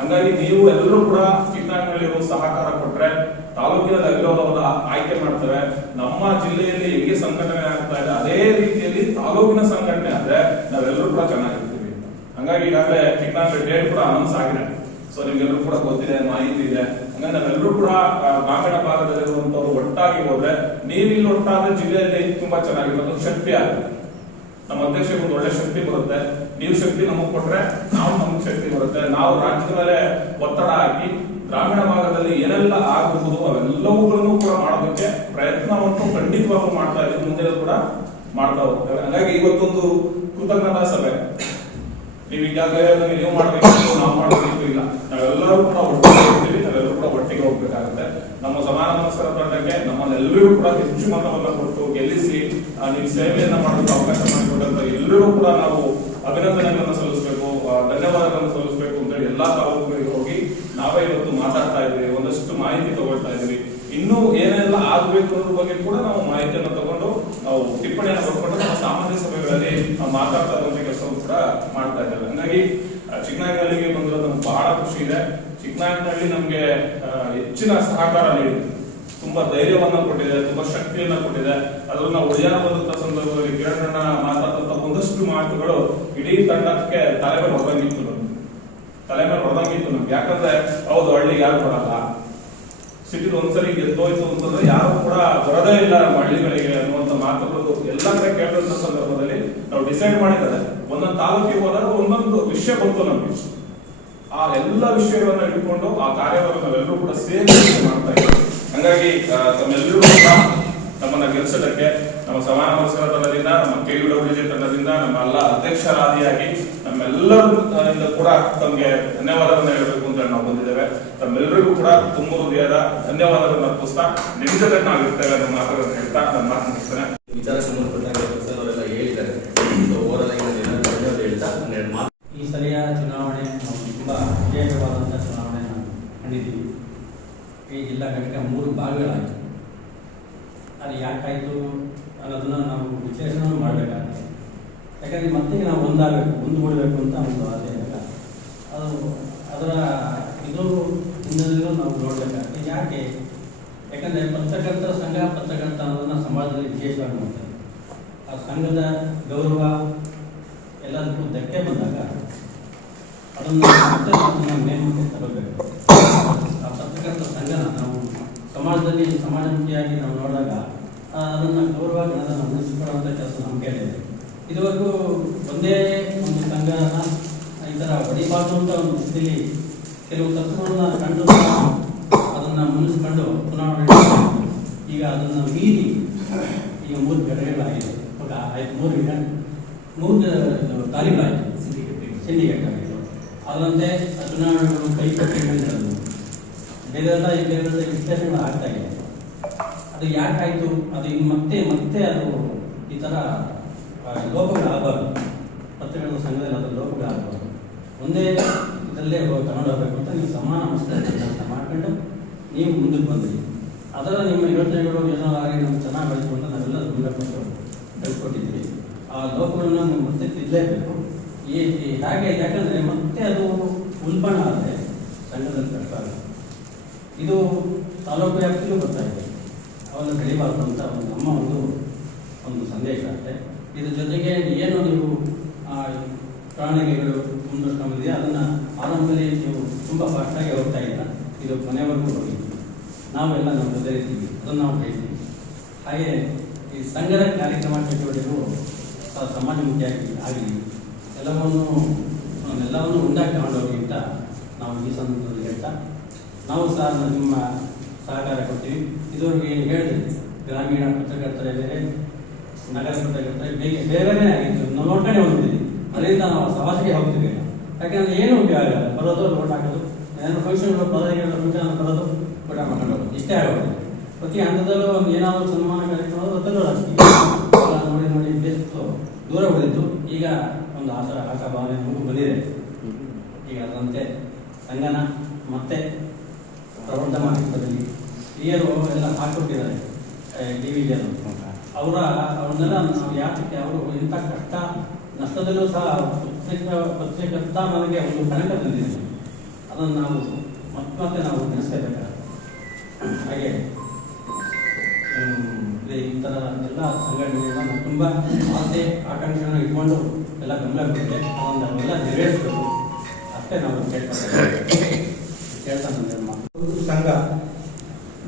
ಹಂಗಾಗಿ ನೀವು ಎಲ್ಲರೂ ಕೂಡ ಚಿಕ್ಕನಾಗಿರುವ ಸಹಕಾರ ಕೊಟ್ರೆ ತಾಲೂಕಿನಲ್ಲಿ ಅವಿರೋಧವಾದ ಆಯ್ಕೆ ಮಾಡ್ತೇವೆ. ನಮ್ಮ ಜಿಲ್ಲೆಯಲ್ಲಿ ಹೇಗೆ ಸಂಘಟನೆ ಆಗ್ತಾ ಇದೆ ಅದೇ ರೀತಿಯಲ್ಲಿ ತಾಲೂಕಿನ ಸಂಘಟನೆ ಆದ್ರೆ ನಾವೆಲ್ಲರೂ ಕೂಡ ಚೆನ್ನಾಗಿರ್ತೀವಿ ಅಂತ. ಹಂಗಾಗಿ ಈಗಾಗಲೇ ಚಿಕ್ಕನಾಗಿ ಡೇಟ್ ಕೂಡ ಅನೌನ್ಸ್ ಆಗಿದೆ. ಸೊ ನಿಮ್ಗೆಲ್ಲರೂ ಕೂಡ ಗೊತ್ತಿದೆ, ಮಾಹಿತಿ ಇದೆ. ಹಂಗಾಗಿ ನಾವೆಲ್ಲರೂ ಕೂಡ ಗ್ರಾಮೀಣ ಭಾಗದಲ್ಲಿರುವಂತವ್ರು ಒಟ್ಟಾಗಿ ಹೋದ್ರೆ, ನೀವಿಲ್ಲಿ ಒಟ್ಟಾದ್ರೆ ಜಿಲ್ಲೆಯಲ್ಲಿ ತುಂಬಾ ಚೆನ್ನಾಗಿರೋದು ಶಕ್ತಿ ಆಗುತ್ತೆ. ನಮ್ಮ ಅಧ್ಯಕ್ಷರಿಗೆ ಒಂದು ಒಳ್ಳೆ ಶಕ್ತಿ ಬರುತ್ತೆ. ನೀವು ಶಕ್ತಿ ನಮಗ್ ಕೊಟ್ರೆ ನಾವು ನಮಗ್ ಶಕ್ತಿ ಬರುತ್ತೆ. ನಾವು ರಾಜ್ಯದ ಮೇಲೆ ಒತ್ತಡ ಹಾಕಿ ಗ್ರಾಮೀಣ ಭಾಗದಲ್ಲಿ ಏನೆಲ್ಲ ಆಗಬಹುದು ಅವೆಲ್ಲವುಗಳನ್ನು ಕೂಡ ಮಾಡೋದಕ್ಕೆ ಪ್ರಯತ್ನವನ್ನು ಖಂಡಿತವಾಗೂ ಮಾಡ್ತಾ ಇದ್ದೀವಿ, ಮುಂದೆ ಕೂಡ ಮಾಡ್ತಾ ಹೋಗ್ತೇವೆ. ಹಾಗಾಗಿ ಇವತ್ತೊಂದು ಕೃತಜ್ಞತಾ ಸಭೆ. ನೀವು ಈಗಾಗಲೇ ನೀವು ಮಾಡ್ಬೇಕು, ನಾವು ಮಾಡಬೇಕು ಇಲ್ಲ, ನಾವೆಲ್ಲರೂ ಕೂಡ ಒಟ್ಟಿಗೆ ಹೋಗ್ತೀವಿ, ನಾವೆಲ್ಲರೂ ಕೂಡ ಒಟ್ಟಿಗೆ ಹೋಗ್ಬೇಕಾಗುತ್ತೆ. ನಮ್ಮ ಸಮಾನ ಮನಸ್ಕರ ತಂಡಕ್ಕೆ ನಮ್ಮನ್ನೆಲ್ಲರೂ ಕೂಡ ಹೆಚ್ಚು ಮತವನ್ನು ಕೊಟ್ಟು ಗೆಲ್ಲಿಸಿ ನೀವು ಸೇವೆಯನ್ನ ಮಾಡೋದಕ್ಕೆ ಅವಕಾಶ ಮಾಡಿಕೊಟ್ಟಂತ ಎಲ್ಲರೂ ಕೂಡ ನಾವು ಅಭಿನಂದನೆಗಳನ್ನು ಸಲ್ಲಿಸಬೇಕು, ಧನ್ಯವಾದಗಳನ್ನು ಸಲ್ಲಿಸಬೇಕು ಅಂತೇಳಿ ಎಲ್ಲಾ ತಾಲೂಕುಗಳಿಗೆ ಹೋಗಿ ನಾವೇ ಇವತ್ತು ಮಾತಾಡ್ತಾ ಇದ್ದೀವಿ, ಒಂದಷ್ಟು ಮಾಹಿತಿ ತಗೊಳ್ತಾ ಇದ್ದೀವಿ. ಇನ್ನೂ ಏನೆಲ್ಲ ಆಗ್ಬೇಕು ಅನ್ನೋದ್ರ ಬಗ್ಗೆ ಕೂಡ ನಾವು ಮಾಹಿತಿಯನ್ನು ತಗೊಂಡು ನಾವು ಟಿಪ್ಪಣಿಯನ್ನು ಬರ್ಕೊಂಡು ನಮ್ಮ ಸಾಮಾನ್ಯ ಸಭೆಗಳಲ್ಲಿ ಮಾತಾಡ್ತಾ ಇರುವಂತ ಕೆಲಸವನ್ನು ಕೂಡ ಮಾಡ್ತಾ ಇದ್ದೇವೆ. ಹಂಗಾಗಿ ಚಿಕ್ಕನಾಯಕನಹಳ್ಳಿಗೆ ಬಂದಿರೋದು ನಮ್ಗೆ ಬಹಳ ಖುಷಿ ಇದೆ. ಚಿಕ್ಕನಾಯಕನಹಳ್ಳಿ ನಮ್ಗೆ ಹೆಚ್ಚಿನ ಸಹಕಾರ ನೀಡಿದೆ, ತುಂಬಾ ಧೈರ್ಯವನ್ನ ಕೊಟ್ಟಿದೆ, ತುಂಬಾ ಶಕ್ತಿಯನ್ನ ಕೊಟ್ಟಿದೆ. ಅದನ್ನ ಉಳಿಯಾರ ಬಂದಂತ ಸಂದರ್ಭದಲ್ಲಿ ಕಿರಣಣ್ಣ ಮಾತಾಡುವಂತ ಒಂದಷ್ಟು ಮಾತುಗಳು ಇಡೀ ತಂಡಕ್ಕೆ ತಲೆ ಮೇಲೆ ಹೊಡೆದಂಗಿತ್ತು ನಮ್ಗೆ. ಯಾಕಂದ್ರೆ ಹೌದು, ಹಳ್ಳಿಗೆ ಯಾರು ಬರಲ್ಲ, ಸಿಟಿಲಿ ಒಂದ್ಸರಿ ಗೆದ್ದೋಯ್ತು ಅಂತಂದ್ರೆ ಯಾರು ಕೂಡ ಬರೋದೇ ಇಲ್ಲ ನಮ್ಮ ಹಳ್ಳಿಗಳಿಗೆ ಅನ್ನುವಂತ ಮಾತುಗಳು ಎಲ್ಲ ಕಡೆ ಕೇಳಿದಂತ ಸಂದರ್ಭದಲ್ಲಿ ನಾವು ಡಿಸೈಡ್ ಮಾಡಿದ್ದಾರೆ. ಒಂದೊಂದು ತಾಲೂಕಿಗೆ ಹೋದಾಗ ಒಂದೊಂದು ವಿಷಯ ಬಂತು ನಮ್ಗೆ. ಆ ಎಲ್ಲ ವಿಷಯಗಳನ್ನ ಇಟ್ಕೊಂಡು ಆ ಕಾರ್ಯವನ್ನು ನಾವೆಲ್ಲರೂ ಕೂಡ ಸೇರಿ ಮಾಡ್ತಾ ಇದ್ದೀವಿ. ಹಂಗಾಗಿ ತಮ್ಮೆಲ್ಲರೂ ಕೂಡ ನಮ್ಮನ್ನ ಗೆಲ್ಸೋದಕ್ಕೆ ನಮ್ಮ ಸಮಾನ ಮನಸ್ಕರ ತಂಡದಿಂದ, ನಮ್ಮ KUWJ ತಂಡದಿಂದ, ನಮ್ಮ ಎಲ್ಲ ಅಧ್ಯಕ್ಷರಾದಿಯಾಗಿ ನಮ್ಮೆಲ್ಲರಿಂದ ಕೂಡ ತಮ್ಗೆ ಧನ್ಯವಾದಗಳನ್ನ ಹೇಳಬೇಕು ಅಂತ ನಾವು ಬಂದಿದ್ದೇವೆ. ತಮ್ಮೆಲ್ಲರಿಗೂ ಕೂಡ ತುಂಬ ಹೃದಯದ ಧನ್ಯವಾದಗಳನ್ನ ಅರ್ಪಿಸ್ತಾ ನಿಮ್ಮ ಜೊತೆ ನಾವಿರ್ತೇವೆ ನಮ್ಮ ಮಾತುಗಳನ್ನು ಹೇಳ್ತಾ ನನ್ನ ಮಾತು ಮುಗಿಸ್ತೇನೆ. ವಿಚಾರ ಸಂಬಂಧಪಟ್ಟಾಗ ಅವರೆಲ್ಲ ಹೇಳಿದ್ದಾರೆ. ಹೇಳ್ತಾ ಈ ಸರಿಯ ಚುನಾವಣೆ ತುಂಬಾ ವಿಜಯವಾದಂತಹ ಚುನಾವಣೆ ನಾವು ಕಂಡಿದ್ದೀವಿ. ಈ ಜಿಲ್ಲಾ ಘಟಕ 3 ಭಾಗಗಳಾಯಿತು. ಅದು ಯಾಕಾಯಿತು ಅನ್ನೋದನ್ನ ನಾವು ವಿಶ್ಲೇಷಣೆ ಮಾಡಬೇಕಾಗುತ್ತೆ. ಯಾಕಂದರೆ ಮತ್ತೆ ನಾವು ಒಂದುಗೂಡಬೇಕು ಅಂತ ಒಂದು ಆಸೆ ಇದ್ದಾಗ ಅದು ಅದರ ಇದು ಹಿನ್ನೆಲೆಯೂ ನಾವು ನೋಡಬೇಕಾಗುತ್ತೆ. ಯಾಕೆ? ಯಾಕಂದರೆ ಪತ್ರಕರ್ತರ ಸಂಘ ಪತ್ರಕರ್ತ ಅನ್ನೋದನ್ನ ಸಮಾಜದಲ್ಲಿ ವಿಶೇಷವಾಗಿ ಮಾಡ್ತಾರೆ. ಆ ಸಂಘದ ಗೌರವ ಎಲ್ಲದಕ್ಕೂ ಧಕ್ಕೆ ಬಂದಾಗ ಅದನ್ನು ಮತ್ತೆ ಮೇಲ್ಮುಖ ತರಬೇಕು. ಆ ಪತ್ರಕರ್ತರ ಸಂಘನ ನಾವು ಸಮಾಜಮುಖಿಯಾಗಿ ನಾವು ನೋಡಿದಾಗ ಅದನ್ನು ಗೌರವವಾಗಿ ಅದನ್ನು ಉಳಿಸಿಕೊಳ್ಳುವಂಥ ಕೆಲಸ ನಮ್ಮ ಕೈಲಿದೆ. ಇದುವರೆಗೂ ಒಂದೇ ಒಂದು ಸಂಘನ ಈ ಥರ ಹೊಡಿಬಾರ್ದು ಅಂತ ಒಂದು ಸ್ಥಿತಿಯಲ್ಲಿ ಕೆಲವು ತತ್ವಗಳನ್ನು ಕಂಡು ಅದನ್ನು ಮುನಿಸ್ಕೊಂಡು ಚುನಾವಣೆ ಈಗ ಅದನ್ನು ಮೀರಿ ಈಗ 3 ಘಟನೆಗಳಾಗಿದೆ. ಮೂರು ತಾಲೀಮುಗಳಾಯಿತು, ಸಿಂಡಿಕೇಟ್ ಆಗಿತ್ತು. ಅದರಂತೆ ಚುನಾವಣೆಗಳು ಕೈಪಟ್ಟಿಗಳು ಬೇರೆಲ್ಲ ವಿಶ್ಲೇಷಣೆಗಳು ಆಗ್ತಾ ಇದೆ. ಅದು ಯಾಕಾಯಿತು? ಅದು ಈಗ ಮತ್ತೆ ಅದು ಈ ಥರ ಲೋಪಗಳಾಗಬಾರ್ದು. ಪತ್ರಕರ್ತರ ಸಂಘದಲ್ಲಿ ಅದರ ಲೋಪಗಳಾಗಬಾರ್ದು. ಒಂದೇ ಇದರಲ್ಲೇ ತಗೊಂಡು ಹೋಗಬೇಕು ಅಂತ ನೀವು ಸಮಾನ ಮನಸ್ಸನ್ನು ಮಾಡ್ಕೊಂಡು ನೀವು ಮುಂದಕ್ಕೆ ಬಂದ್ರಿ. ಅದರ ನಿಮ್ಮ ಯೋಜನೆಗಳು ಯೋಜನೆಗಳಾಗಿ ನೀವು ಚೆನ್ನಾಗಿ ಬೆಳೆಸ್ಕೊಂಡು ಲೋಪಗಳನ್ನ ನಾವು ಮತ್ತೆ ತಿದ್ದಲೇಬೇಕು. ಹಾಗೆ ಯಾಕಂದರೆ ಮತ್ತೆ ಅದು ಉಲ್ಬಣ ಆದರೆ ಸಂಘದಲ್ಲಿ ಕಷ್ಟ ಆಗುತ್ತೆ. ಇದು ತಾಲೂಕು ವ್ಯಾಪ್ತಿಗೂ ಗೊತ್ತಾಗಿದೆ, ಅವನ್ನು ಬೆಳಿಬಾರ್ದು ಅಂತ ನಮ್ಮ ಒಂದು ಸಂದೇಶ ಅಷ್ಟೇ. ಇದ್ರ ಜೊತೆಗೆ ಏನು ನೀವು ಪ್ರಣಾಳಿಕೆಗಳು ಮುಂದುವರ್ಸ್ಕೊಂಡಿದೆ ಅದನ್ನು ಆರಂಭದಲ್ಲಿ ನೀವು ತುಂಬ ಫಾಸ್ಟಾಗಿ ಹೋಗ್ತಾ ಇಲ್ಲ, ಇದು ಮನೆವರೆಗೂ ಹೋಗಿ ನಾವೆಲ್ಲ ನಮ್ಮ ಜೊತೆ ಇರ್ತೀವಿ, ಅದನ್ನು ನಾವು ಹೇಳ್ತೀವಿ. ಹಾಗೆ ಈ ಸಂಘದ ಕಾರ್ಯಕ್ರಮ ಚಟುವಟಿಕೆಗಳು ಸಮಾಜಮುಖಿಯಾಗಿ ಆಗಲಿ, ಎಲ್ಲವನ್ನು ಉಂಟಾಗಿ ತಗೊಂಡೋಗಿ ಅಂತ ನಾವು ಈ ಸಂದರ್ಭದಲ್ಲಿ ಹೇಳ್ತಾ, ನಾವು ಸಹ ನಿಮ್ಮ ಸಹಕಾರ ಕೊಡ್ತೀವಿ. ಇದುವರೆಗೆ ಏನು ಹೇಳಿದ್ವಿ, ಗ್ರಾಮೀಣ ಪತ್ರಕರ್ತರೇ ಬೇರೆ, ನಗರ ಪತ್ರಕರ್ತರೇ ಬೇರೆ ಆಗಿತ್ತು, ನಾವು ನೋಡ್ಕೊಂಡೆ ಹೋಗ್ತೀವಿ. ಅದರಿಂದ ನಾವು ಸಮಾಜಕ್ಕೆ ಹೋಗ್ತೀವಿ. ಯಾಕೆಂದರೆ ಏನು ಉಪಯೋಗ ಆಗಲ್ಲ, ಬರೋದು ನೋಟ್ ಹಾಕೋದು, ಏನಾದ್ರು ಫಂಕ್ಷನ್ಗಳು ಪದಾಧಿಕಾರಿಗಳ ಫಂಕ್ಷನ್ ಬರೋದು, ಊಟ ಮಾಡ್ಕೊಂಡು ಹೋಗೋದು, ಇಷ್ಟೇ ಆಗೋದು. ಪ್ರತಿ ಹಂತದಲ್ಲೂ ಒಂದು ಏನಾದರೂ ಸನ್ಮಾನ ಕಾರ್ಯಕ್ರಮ ಗೊತ್ತಲ್ಲೂ ರಾಜಕೀಯ ನೋಡಿ ಬೇಸಿತ್ತು ದೂರ ಉಳಿದಿತ್ತು. ಈಗ ಒಂದು ಆಶಾ ಭಾವನೆ ನಮಗೂ ಬಂದಿದೆ. ಈಗ ಅದರಂತೆ ಸಂಗನ ಮತ್ತೆ ಪ್ರವರ್ಧಮಾನದಲ್ಲಿ ಹಿರಿಯರು ಎಲ್ಲ ಹಾಕೊಟ್ಟಿದ್ದಾರೆ ಡಿವಿಜನ್ ಅವ್ರನ್ನೆಲ್ಲ ನಾವು ಯಾತಕ್ಕೆ ಅವರು ಇಂಥ ಕಷ್ಟ ನಷ್ಟದಲ್ಲೂ ಸಹ ಪತ್ರಿಕರ್ತ ನನಗೆ ಒಂದು ಕನಕ ತಂದಿದೆ, ಅದನ್ನು ನಾವು ಮತ್ತೆ ನಾವು ನೆನೆಸಬೇಕಾಗುತ್ತೆ. ಹಾಗೆ ಈ ಥರ ಎಲ್ಲ ಸಂಘಟನೆಗಳನ್ನ ನಾವು ತುಂಬ ಆಸೆ ಆಕಾಂಕ್ಷೆಗಳನ್ನು ಇಟ್ಕೊಂಡು ಎಲ್ಲ ಗಮನ ಕೊಟ್ಟಿದೆ, ಅದನ್ನು ನಾವೆಲ್ಲ ನೆರವೇರಿಸಬೇಕು ಅಷ್ಟೇ ನಾವು ಕೇಳ್ತಾ ಸಂಘ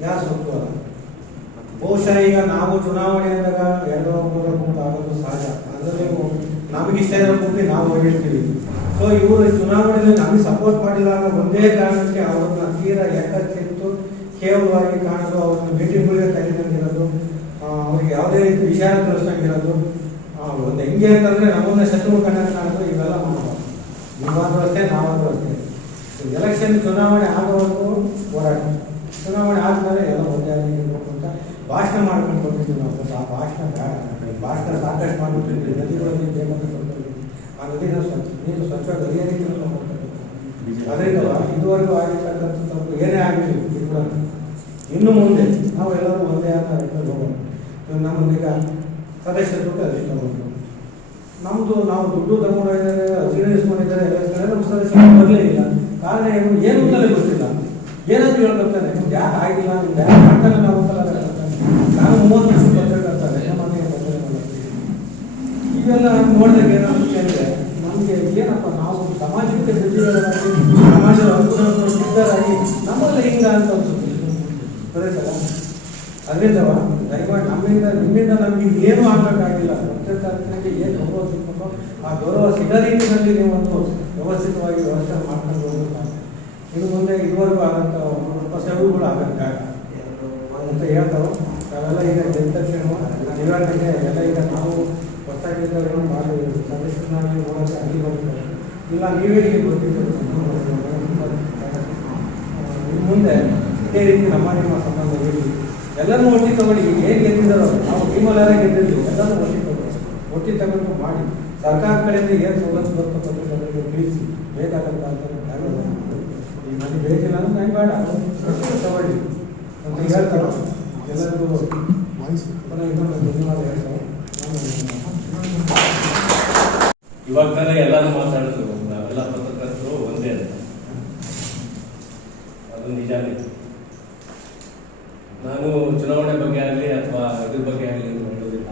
ಯಾರು ಸ್ವಲ್ಪ ಬಹುಶಃ ಈಗ ನಾವು ಚುನಾವಣೆ ಅಂದಾಗ 2-3 ಗುಂಪು ಆಗೋದು ಸಹಜ. ಅದರಲ್ಲಿ ನಮಗಿಷ್ಟ ಇರೋ ಗುಂಪಿ ನಾವು ಹೊಡಿರ್ತೀವಿ. ಸೊ ಇವರು ಚುನಾವಣೆಯಲ್ಲಿ ನಮಗೆ ಸಪೋರ್ಟ್ ಮಾಡಿಲ್ಲ ಅನ್ನೋ ಒಂದೇ ಕಾರಣಕ್ಕೆ ಅವ್ರನ್ನ ತೀರಾ ಲೆಕ್ಕಕ್ಕಿತ್ತು ಕೇವಲವಾಗಿ ಕಾಣೋದು, ಅವ್ರನ್ನ ಮೀಟಿಂಗ್ಗಳಿಗೆ ಕರೀದಂಗಿರೋದು, ಅವ್ರಿಗೆ ಯಾವುದೇ ರೀತಿ ವಿಷಯ ತೋರಿಸಂಗಿರೋದು, ಒಂದು ಹೆಂಗೆ ಅಂತಂದ್ರೆ ನಮ್ಮನ್ನ ಶತ್ರು ಕಣ್ಣಲ್ಲಿ ಕಾಣೋದು, ಇವೆಲ್ಲ ಮಾಡೋದು. ನೀವಾದ್ರೂ ಅಷ್ಟೇ, ನಾವಾದ್ರೂ ಅಷ್ಟೇ. ಎಲೆಕ್ಷನ್ ಚುನಾವಣೆ ಆಗೋವರೆಗೂ ಹೋರಾಟ, ಚುನಾವಣೆ ಆದ್ಮೇಲೆ ಎಲ್ಲ ಒಂದೇ ಆಗಿರ್ಬೇಕು ಅಂತ ಭಾಷಣ ಮಾಡ್ಕೊಂಡು ಕೊಟ್ಟಿದ್ದೀವಿ ನಾವು. ಆ ಭಾಷಣ ಬೇಡ, ಭಾಷಣ ಸಾಕಷ್ಟು ಮಾಡ್ಬಿಟ್ಟಿದ್ವಿ. ನದಿಗಳಲ್ಲಿ ಬೇಕಂತ ಕೊಟ್ಟಿದ್ವಿ, ಆ ನದಿನ ನೀರು ಸ್ವಚ್ಛ ಗರಿಯ ರೀತಿಯಲ್ಲಿ ನಾವು ಕೊಟ್ಟಿದ್ದೀವಿ. ಅದರಿಂದ ಇದುವರೆಗೂ ಆಗಿರ್ತಕ್ಕಂಥ ತಪ್ಪು ಏನೇ ಆಗಿರಲಿ ಇನ್ನು ಮುಂದೆ ನಾವು ಎಲ್ಲರೂ ಒಂದೇ ಅಂತ ಹೇಳ್ಕೊಂಡು ಹೋಗೋಣ. ನಮ್ಮದೀಗ ಸದಸ್ಯರು ಅದೃಷ್ಟ ಬಂತು, ನಮ್ಮದು ನಾವು ದುಡ್ಡು ತಗೊಂಡಿದ್ದಾರೆ, ಅಭಿನಯಿಸ್ಕೊಂಡಿದ್ದಾರೆ, ಎಲ್ಲ ನಮ್ಮ ಸದಸ್ಯರು ಬರಲೇ ಇಲ್ಲ. ಕಾರಣ ಏನು ಅಂತಲೇ ಗೊತ್ತಿಲ್ಲ. ಏನಾದರೂ ಹೇಳ್ಕೊಡ್ತಾನೆ, ನಿಮ್ಗೆ ಯಾಕೆ ಆಗಿಲ್ಲ, ನಿಮ್ಗೆ ಯಾಕೆ ಮಾಡ್ತಾನೆ, ನಾವು ನಾನು 30 ವರ್ಷ ಪತ್ರಕರ್ತಾರೆ ಮನೆಯ ಪತ್ರ ಇವೆಲ್ಲ ನೋಡಿದಾಗ ಏನಾಗುತ್ತೆ ಅಂದರೆ ನಮಗೆ ಏನಪ್ಪ ನಾವು ಸಮಾಜಕ್ಕೆ ಬುದ್ಧಿಗಳಾಗಿ ಸಮಾಜದ ಅನುಕೂಲ ಸಿದ್ಧರಾಗಿ ನಮ್ಮಲ್ಲ ಹಿಂಗ ಅಂತ ಅನ್ಸುತ್ತೆ. ಬರುತ್ತಲ್ಲ, ಅದರಿಂದ ದಯಮಾಡಿ ನಿಮ್ಮಿಂದ ನಮಗೆ ಏನೂ ಆಗಬೇಕಾಗಿಲ್ಲ. ಪತ್ರಕರ್ತರಿಗೆ ಏನು ಗೌರವ ಸಿಗ್ಬೇಕೋ ಆ ಗೌರವ ಸಿಗೋ ರೀತಿಯಲ್ಲಿ ನೀವು ಒಂದು ವ್ಯವಸ್ಥಿತವಾಗಿ ವ್ಯವಸ್ಥೆ ಮಾಡ್ಕೊಂಡು ಹೋಗ್ಬೇಕು. ಇನ್ನು ಮುಂದೆ ಇದುವರೆಗೂ ಆದಂಥ ಸೇವೆಗಳು ಆಗಬೇಕಾಗ ಅಂತ ಹೇಳ್ತಾವೆ. ನಾವೆಲ್ಲ ಈಗ ಜನತಕ್ಷಣ ನಿವಾರಣೆಗೆ ಎಲ್ಲ ಈಗ ನಾವು ಹೊತ್ತಾಗಿದ್ದವರು ಮಾಡಿ ಸದಸ್ಯರನ್ನಾಗಿ ನೋಡೋಕ್ಕೆ ಅಲ್ಲಿ ಬರ್ತೇವೆ. ಇಲ್ಲ ನೀವೇ ಈಗ ಗೊತ್ತಿದ್ದೀರಿ. ಇನ್ನು ಮುಂದೆ ಇದೇ ರೀತಿ ನಿಮ್ಮ ಸಂಬಂಧ ಹೇಳಿ ಎಲ್ಲರೂ ಒಟ್ಟಿಗೆ ತಗೊಳ್ಳಿ. ಏನು ಗೆದ್ದಿದ್ದಾರೋ ನಾವು ಟೀಮಲ್ಲಾರ ಗೆದ್ದಿದ್ವಿ, ಎಲ್ಲರೂ ಒಟ್ಟಿಗೆ ತಗೊಳ್ಳಿ, ಒಟ್ಟಿಗೆ ತಗೊಂಡು ಮಾಡಿ ಸರ್ಕಾರ ಕಡೆಯಿಂದ ಏನು ಸೌಲಭ್ಯ ಬರ್ತದೆ ಅದಕ್ಕೆ ತಿಳಿಸಿ ಬೇಕಾದಂತ ಈಗ ನನಗೆ ಬೇಕಿಲ್ಲ ಅಂದ್ರೆ ನಂಗೆ ಬೇಡ ತಗೊಳ್ಳಿ ಅಂತ ಹೇಳ್ತಾರೆ. ಎಲ್ಲರಿಗೂ ಇನ್ನೊಂದು ಧನ್ಯವಾದ ಹೇಳ್ತಾರೆ. ಇವಾಗ ತಾನೇ ಎಲ್ಲರೂ ಮಾತಾಡಿದ್ರು, ನಾವೆಲ್ಲ ಪತ್ರಕರ್ತರು ಒಂದೇ ಅಂತ. ಅದು ನಿಜಾನೇ. ನಾನು ಚುನಾವಣೆ ಬಗ್ಗೆ ಆಗಲಿ ಅಥವಾ ಇದ್ರ ಬಗ್ಗೆ ಆಗಲಿ ಹೇಳೋದಿಲ್ಲ.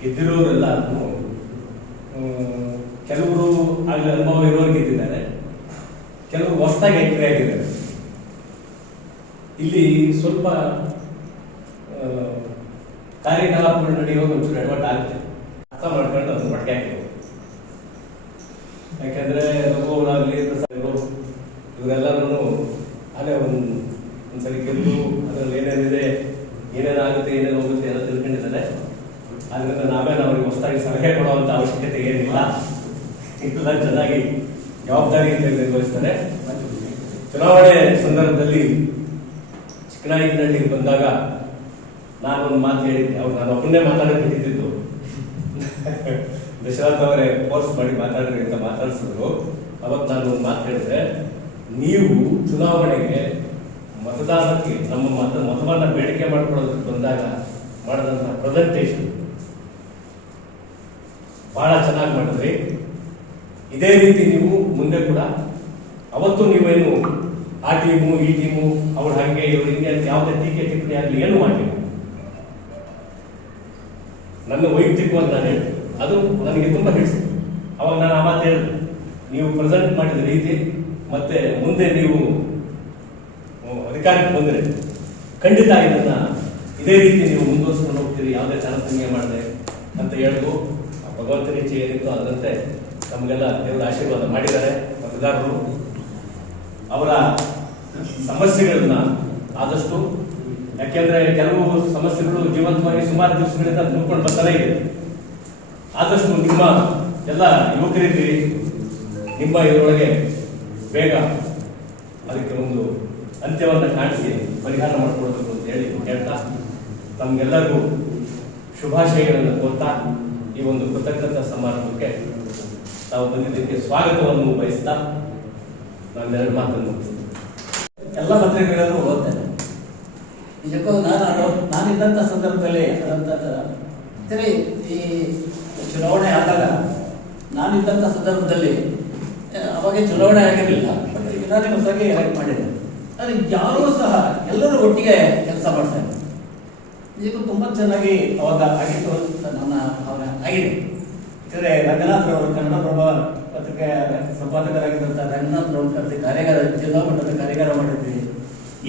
ಗೆದ್ದಿರೋರೆಲ್ಲ ಕೆಲವರು ಆಗಲಿ ಅನುಭವ ಇರೋರು ಗೆದ್ದಿದ್ದಾರೆ, ಕೆಲವರು ಹೊಸದಾಗಿ ಎಂಟ್ರಿ ಆಗಿದ್ದಾರೆ. ಇಲ್ಲಿ ಸ್ವಲ್ಪ ಕಾರ್ಯಕಲಾಪಗಳು ನಡೆಯೋದು ಒಂಚೂರು ಎಡವಟ್ಟು ಆಗುತ್ತೆ, ಅರ್ಥ ಮಾಡ್ಕೊಂಡು ಅದನ್ನು ಮಟ್ಕೆ ಹಾಕಿದ್ರು. ಯಾಕೆಂದ್ರೆ ರಘುವರಾಗಲಿ ಇವರೆಲ್ಲರೂ ಅಲ್ಲೇ ಒಂದ್ಸರಿ ಗೆದ್ದು ಅದರಲ್ಲಿ ಏನೇನಿದೆ, ಏನೇನಾಗುತ್ತೆ, ಏನೇನು ಹೋಗುತ್ತೆ ಎಲ್ಲ ತಿಳ್ಕೊಂಡಿದ್ದಾರೆ. ಅದರಿಂದ ನಾವೇನು ಅವ್ರಿಗೆ ಹೊಸದಾಗಿ ಸಲಹೆ ಕೊಡುವಂಥ ಅವಶ್ಯಕತೆ ಏನಿಲ್ಲ. ಇದೆಲ್ಲ ಚೆನ್ನಾಗಿ ಜವಾಬ್ದಾರಿಯಿಂದ ನಿರ್ವಹಿಸ್ತಾರೆ. ಚುನಾವಣೆ ಸಂದರ್ಭದಲ್ಲಿ ಚಿಕ್ಕನಾಯಕನಹಳ್ಳಿಗೆ ಬಂದಾಗ ನಾನೊಂದು ಮಾತು ಹೇಳಿದ್ದೆ. ಅವ್ರು ನಾನು ಒಬ್ಬನೇ ಮಾತಾಡೋಕೆ ಬಿಟ್ಟಿದ್ದು, ದಶರಥ್ ಅವರೇ ಫೋರ್ಸ್ ಮಾಡಿ ಮಾತಾಡ್ರಿ ಅಂತ ಮಾತಾಡ್ಸಿದ್ರು. ಅವತ್ತು ನಾನು ಒಂದು ಮಾತು ಹೇಳಿದೆ, ನೀವು ಚುನಾವಣೆಗೆ ಮತದಾರಕ್ಕೆ ನಮ್ಮ ಮತವನ್ನ ಬೇಡಿಕೆ ಮಾಡ್ಕೊಳ್ಳೋದಕ್ಕೆ ಬಂದಾಗ ಮಾಡಿದಂಥ ಪ್ರೆಸೆಂಟೇಷನ್ ಬಹಳ ಚೆನ್ನಾಗಿ ಮಾಡಿದ್ರಿ. ಇದೇ ರೀತಿ ನೀವು ಮುಂದೆ ಕೂಡ ಅವತ್ತು ನೀವೇನು ಆ ಟೀಮು ಈ ಟೀಮು ಅವ್ರು ಹಾಗೆ ಇವ್ರು ಹಿಂಗೆ ಅಂತ ಯಾವುದೇ ಟೀಕೆ ಟಿಪ್ಪಣಿ ಆಗಲಿ ಏನು ಮಾಡಿ ನನ್ನ ವೈಯಕ್ತಿಕವಾಗಿ ನಾನು ಹೇಳಿದೆ, ಅದು ನನಗೆ ತುಂಬ ಹಿಡಿಸಿದೆ. ಅವಾಗ ನಾನು ಆ ಮಾತು ಹೇಳಿದೆ, ನೀವು ಪ್ರೆಸೆಂಟ್ ಮಾಡಿದ ರೀತಿ ಮತ್ತೆ ಮುಂದೆ ನೀವು ಅಧಿಕಾರಕ್ಕೆ ಬಂದರೆ ಖಂಡಿತ ಇದನ್ನ ಇದೇ ರೀತಿ ನೀವು ಮುಂದುವರಿಸ್ಕೊಂಡು ಹೋಗ್ತೀರಿ, ಯಾವುದೇ ತಾರತಮ್ಯ ಮಾಡಿದೆ ಅಂತ ಹೇಳಿದ್ರು. ಭಗವಂತನ ಇಚ್ಛೆ ಏನಿತ್ತು ಅದರಂತೆ ನಮಗೆಲ್ಲ ದೇವರ ಆಶೀರ್ವಾದ ಮಾಡಿದ್ದಾರೆ. ಮತದಾರರು ಅವರ ಸಮಸ್ಯೆಗಳನ್ನ ಆದಷ್ಟು, ಯಾಕೆಂದ್ರೆ ಕೆಲವು ಸಮಸ್ಯೆಗಳು ಜೀವಂತವಾಗಿ ಸುಮಾರು ದಿವಸಗಳಿಂದ ತುಂಬಿಕೊಂಡು ಬರ್ತಾನೆ ಇದೆ. ಆದಷ್ಟು ನಿಮ್ಮ ಎಲ್ಲ ಯುವಕರಿದ್ದೀರಿ, ನಿಮ್ಮ ಇದರೊಳಗೆ ಬೇಗ ಅದಕ್ಕೆ ಒಂದು ಅಂತ್ಯವನ್ನು ಕಾಣಿಸಿ ಪರಿಹಾರ ಮಾಡಿಕೊಡಬೇಕು ಅಂತ ಹೇಳಿ ಹೇಳ್ತಾ ನಮಗೆಲ್ಲರಿಗೂ ಶುಭಾಶಯಗಳನ್ನು ಕೋರ್ತಾ ಈ ಒಂದು ಕೃತಜ್ಞತಾ ಸಮಾರಂಭಕ್ಕೆ ನಾವು ಬಂದಿದ್ದಕ್ಕೆ ಸ್ವಾಗತವನ್ನು ಬಯಸ್ತಾ ನಾನೆರಡು ಮಾತನ್ನು ಮುಗಿಸ್ತೀನಿ. ಎಲ್ಲ ಪತ್ರಿಕೆಗಳನ್ನು ಓದ್ತೇನೆ. ನಿಜಕ್ಕೂ ನಾನಿದ್ದಂಥ ಸಂದರ್ಭದಲ್ಲಿ ಸರಿ, ಈ ಚುನಾವಣೆ ಆದಾಗ ನಾನಿದ್ದಂಥ ಸಂದರ್ಭದಲ್ಲಿ ಅವಾಗ ಚುನಾವಣೆ ಆಗಿರಲಿಲ್ಲ, ಬಟ್ ಯುನಾನಿಮಸ್ಸಾಗಿ ಎಲೆಕ್ಟ್ ಮಾಡಿದೆ. ಆದರೆ ಯಾರೂ ಸಹ ಎಲ್ಲರೂ ಒಟ್ಟಿಗೆ ಕೆಲಸ ಮಾಡ್ತಾರೆ. ನಿಜಕ್ಕೂ ತುಂಬ ಚೆನ್ನಾಗಿ ಅವಾಗ ಆಗಿತ್ತು ಅಂತ ನನ್ನ ಭಾವನೆ ಆಗಿದೆ. ಯಾಕಂದರೆ ರಂಗನಾಥ್ ಅವರು ಕನ್ನಡಪ್ರಭ ಪತ್ರಿಕೆ ಸಂಪಾದಕರಾಗಿದ್ದಂಥ ರಂಗನಾಥ್ ಅವರು ಕರೆದು ಕಾರ್ಯಾಗಾರ, ಜಿಲ್ಲಾ ಮಟ್ಟದ ಕಾರ್ಯಾಗಾರ ಮಾಡಿದ್ವಿ.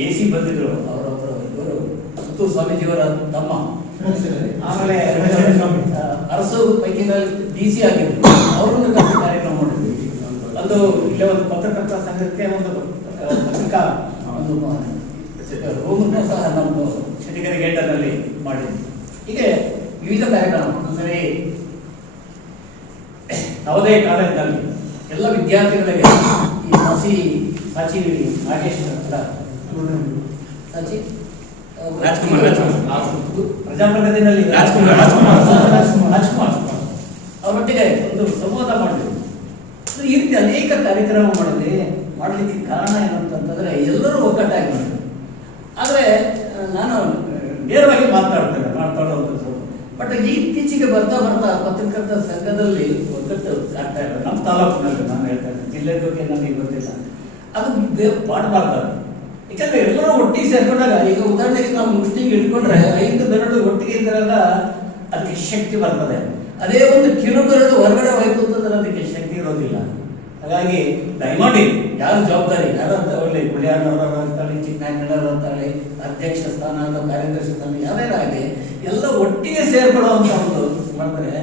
AC ಬಂದಿದ್ರು, ಅವರೊಬ್ಬರು ಇವರು ಮುತ್ತು ಸ್ವಾಮೀಜಿಯವರ ತಮ್ಮ. ಆಮೇಲೆ ಅರಸು ಪೈಕಿನಲ್ಲಿ DC ಆಗಿದ್ರು, ಅವರನ್ನು ಕರೆದು ಕಾರ್ಯಕ್ರಮ ಮಾಡಿದ್ವಿ. ಅದು ಇಲ್ಲೇ ಒಂದು ಪತ್ರಕರ್ತರ ಸಂಘಕ್ಕೆ ಒಂದು ಪತ್ರಿಕಾ ಒಂದು ರೂಮನ್ನು ಸಹ ನಾವು ಶನಿಗರಿ ಗೇಟರ್ನಲ್ಲಿ ಮಾಡಿದ್ವಿ. ಹೀಗೆ ವಿವಿಧ ಕಾರ್ಯಕ್ರಮ. ಸರಿ, ನವೋದಯ ಕಾಲೇಜಿನಲ್ಲಿ ಎಲ್ಲ ವಿದ್ಯಾರ್ಥಿಗಳಿಗೆ ಈ ಸಾಚಿ ನಾಗೇಶ್ ಸಾಚಿ ಪ್ರಜಾಪ್ರಗತಿನಲ್ಲಿ ರಾಜ್ಕುಮಾರ್ ಅವರೊಟ್ಟಿಗೆ ಒಂದು ಸಂವಾದ ಮಾಡಿದ್ವಿ. ಈ ರೀತಿ ಅನೇಕ ಕಾರ್ಯಕ್ರಮ ಮಾಡಲಿಕ್ಕೆ ಕಾರಣ ಏನಂತಂದ್ರೆ ಎಲ್ಲರೂ ಒಗ್ಗಟ್ಟಾಗಿ ಮಾಡಿದ್ರು. ಆದರೆ ನಾನು ನೇರವಾಗಿ ಮಾತಾಡೋದು, ಬಟ್ ಇತ್ತೀಚೆಗೆ ಬರ್ತಾ ಪತ್ರಕರ್ತರ ಸಂಘದಲ್ಲಿ ಒಗ್ಗಟ್ಟು ಆಗ್ತಾ ಇಲ್ಲ. ನಮ್ಮ ತಾಲೂಕಿನಲ್ಲಿ ನಾನು ಹೇಳ್ತಾ ಇದ್ದೆ, ಜಿಲ್ಲೆ ಬಗ್ಗೆ ನನಗೆ ಗೊತ್ತಿಲ್ಲ, ಅದು ಮಾಡಬಾರ್ದು. ಯಾಕಂದ್ರೆ ಎಲ್ಲರೂ ಒಟ್ಟಿಗೆ ಸೇರ್ಕೊಂಡಾಗ, ಈಗ ಉದಾಹರಣೆಗೆ ನಾವು ಮುಷ್ಟಿಗೆ ಇಟ್ಕೊಂಡ್ರೆ 5 ಬೆರಳು ಒಟ್ಟಿಗೆ ಇದ್ದಾಗ ಅದಕ್ಕೆ ಶಕ್ತಿ ಬರ್ತದೆ. ಅದೇ ಒಂದು ಕಿರು ಬೆರಳು ಹೊರಗಡೆ ಹೋಯ್ತು ಅಂತಂದ್ರೆ ಅದಕ್ಕೆ ಶಕ್ತಿ ಇರೋದಿಲ್ಲ. ಹಾಗಾಗಿ ದಯಮಾಡಿ ಯಾರು ಜವಾಬ್ದಾರಿ ಯಾರು ಅಂತ ಒಳ್ಳೆ ಗುಳಿಯಾಡೋರು ಅಂತಾಳೆ, ಚಿಕ್ಕನಾಯಕನವರು ಅಂತಾಳೆ, ಅಧ್ಯಕ್ಷ ಸ್ಥಾನ ಅಥವಾ ಕಾರ್ಯದರ್ಶಿ ಸ್ಥಾನ ಯಾರ್ಯಾರಾಗಲಿ ಎಲ್ಲ ಒಟ್ಟಿಗೆ ಸೇರ್ಕೊಳ್ಳುವಂತ ಒಂದು ಮಾಡಿದ್ರೆ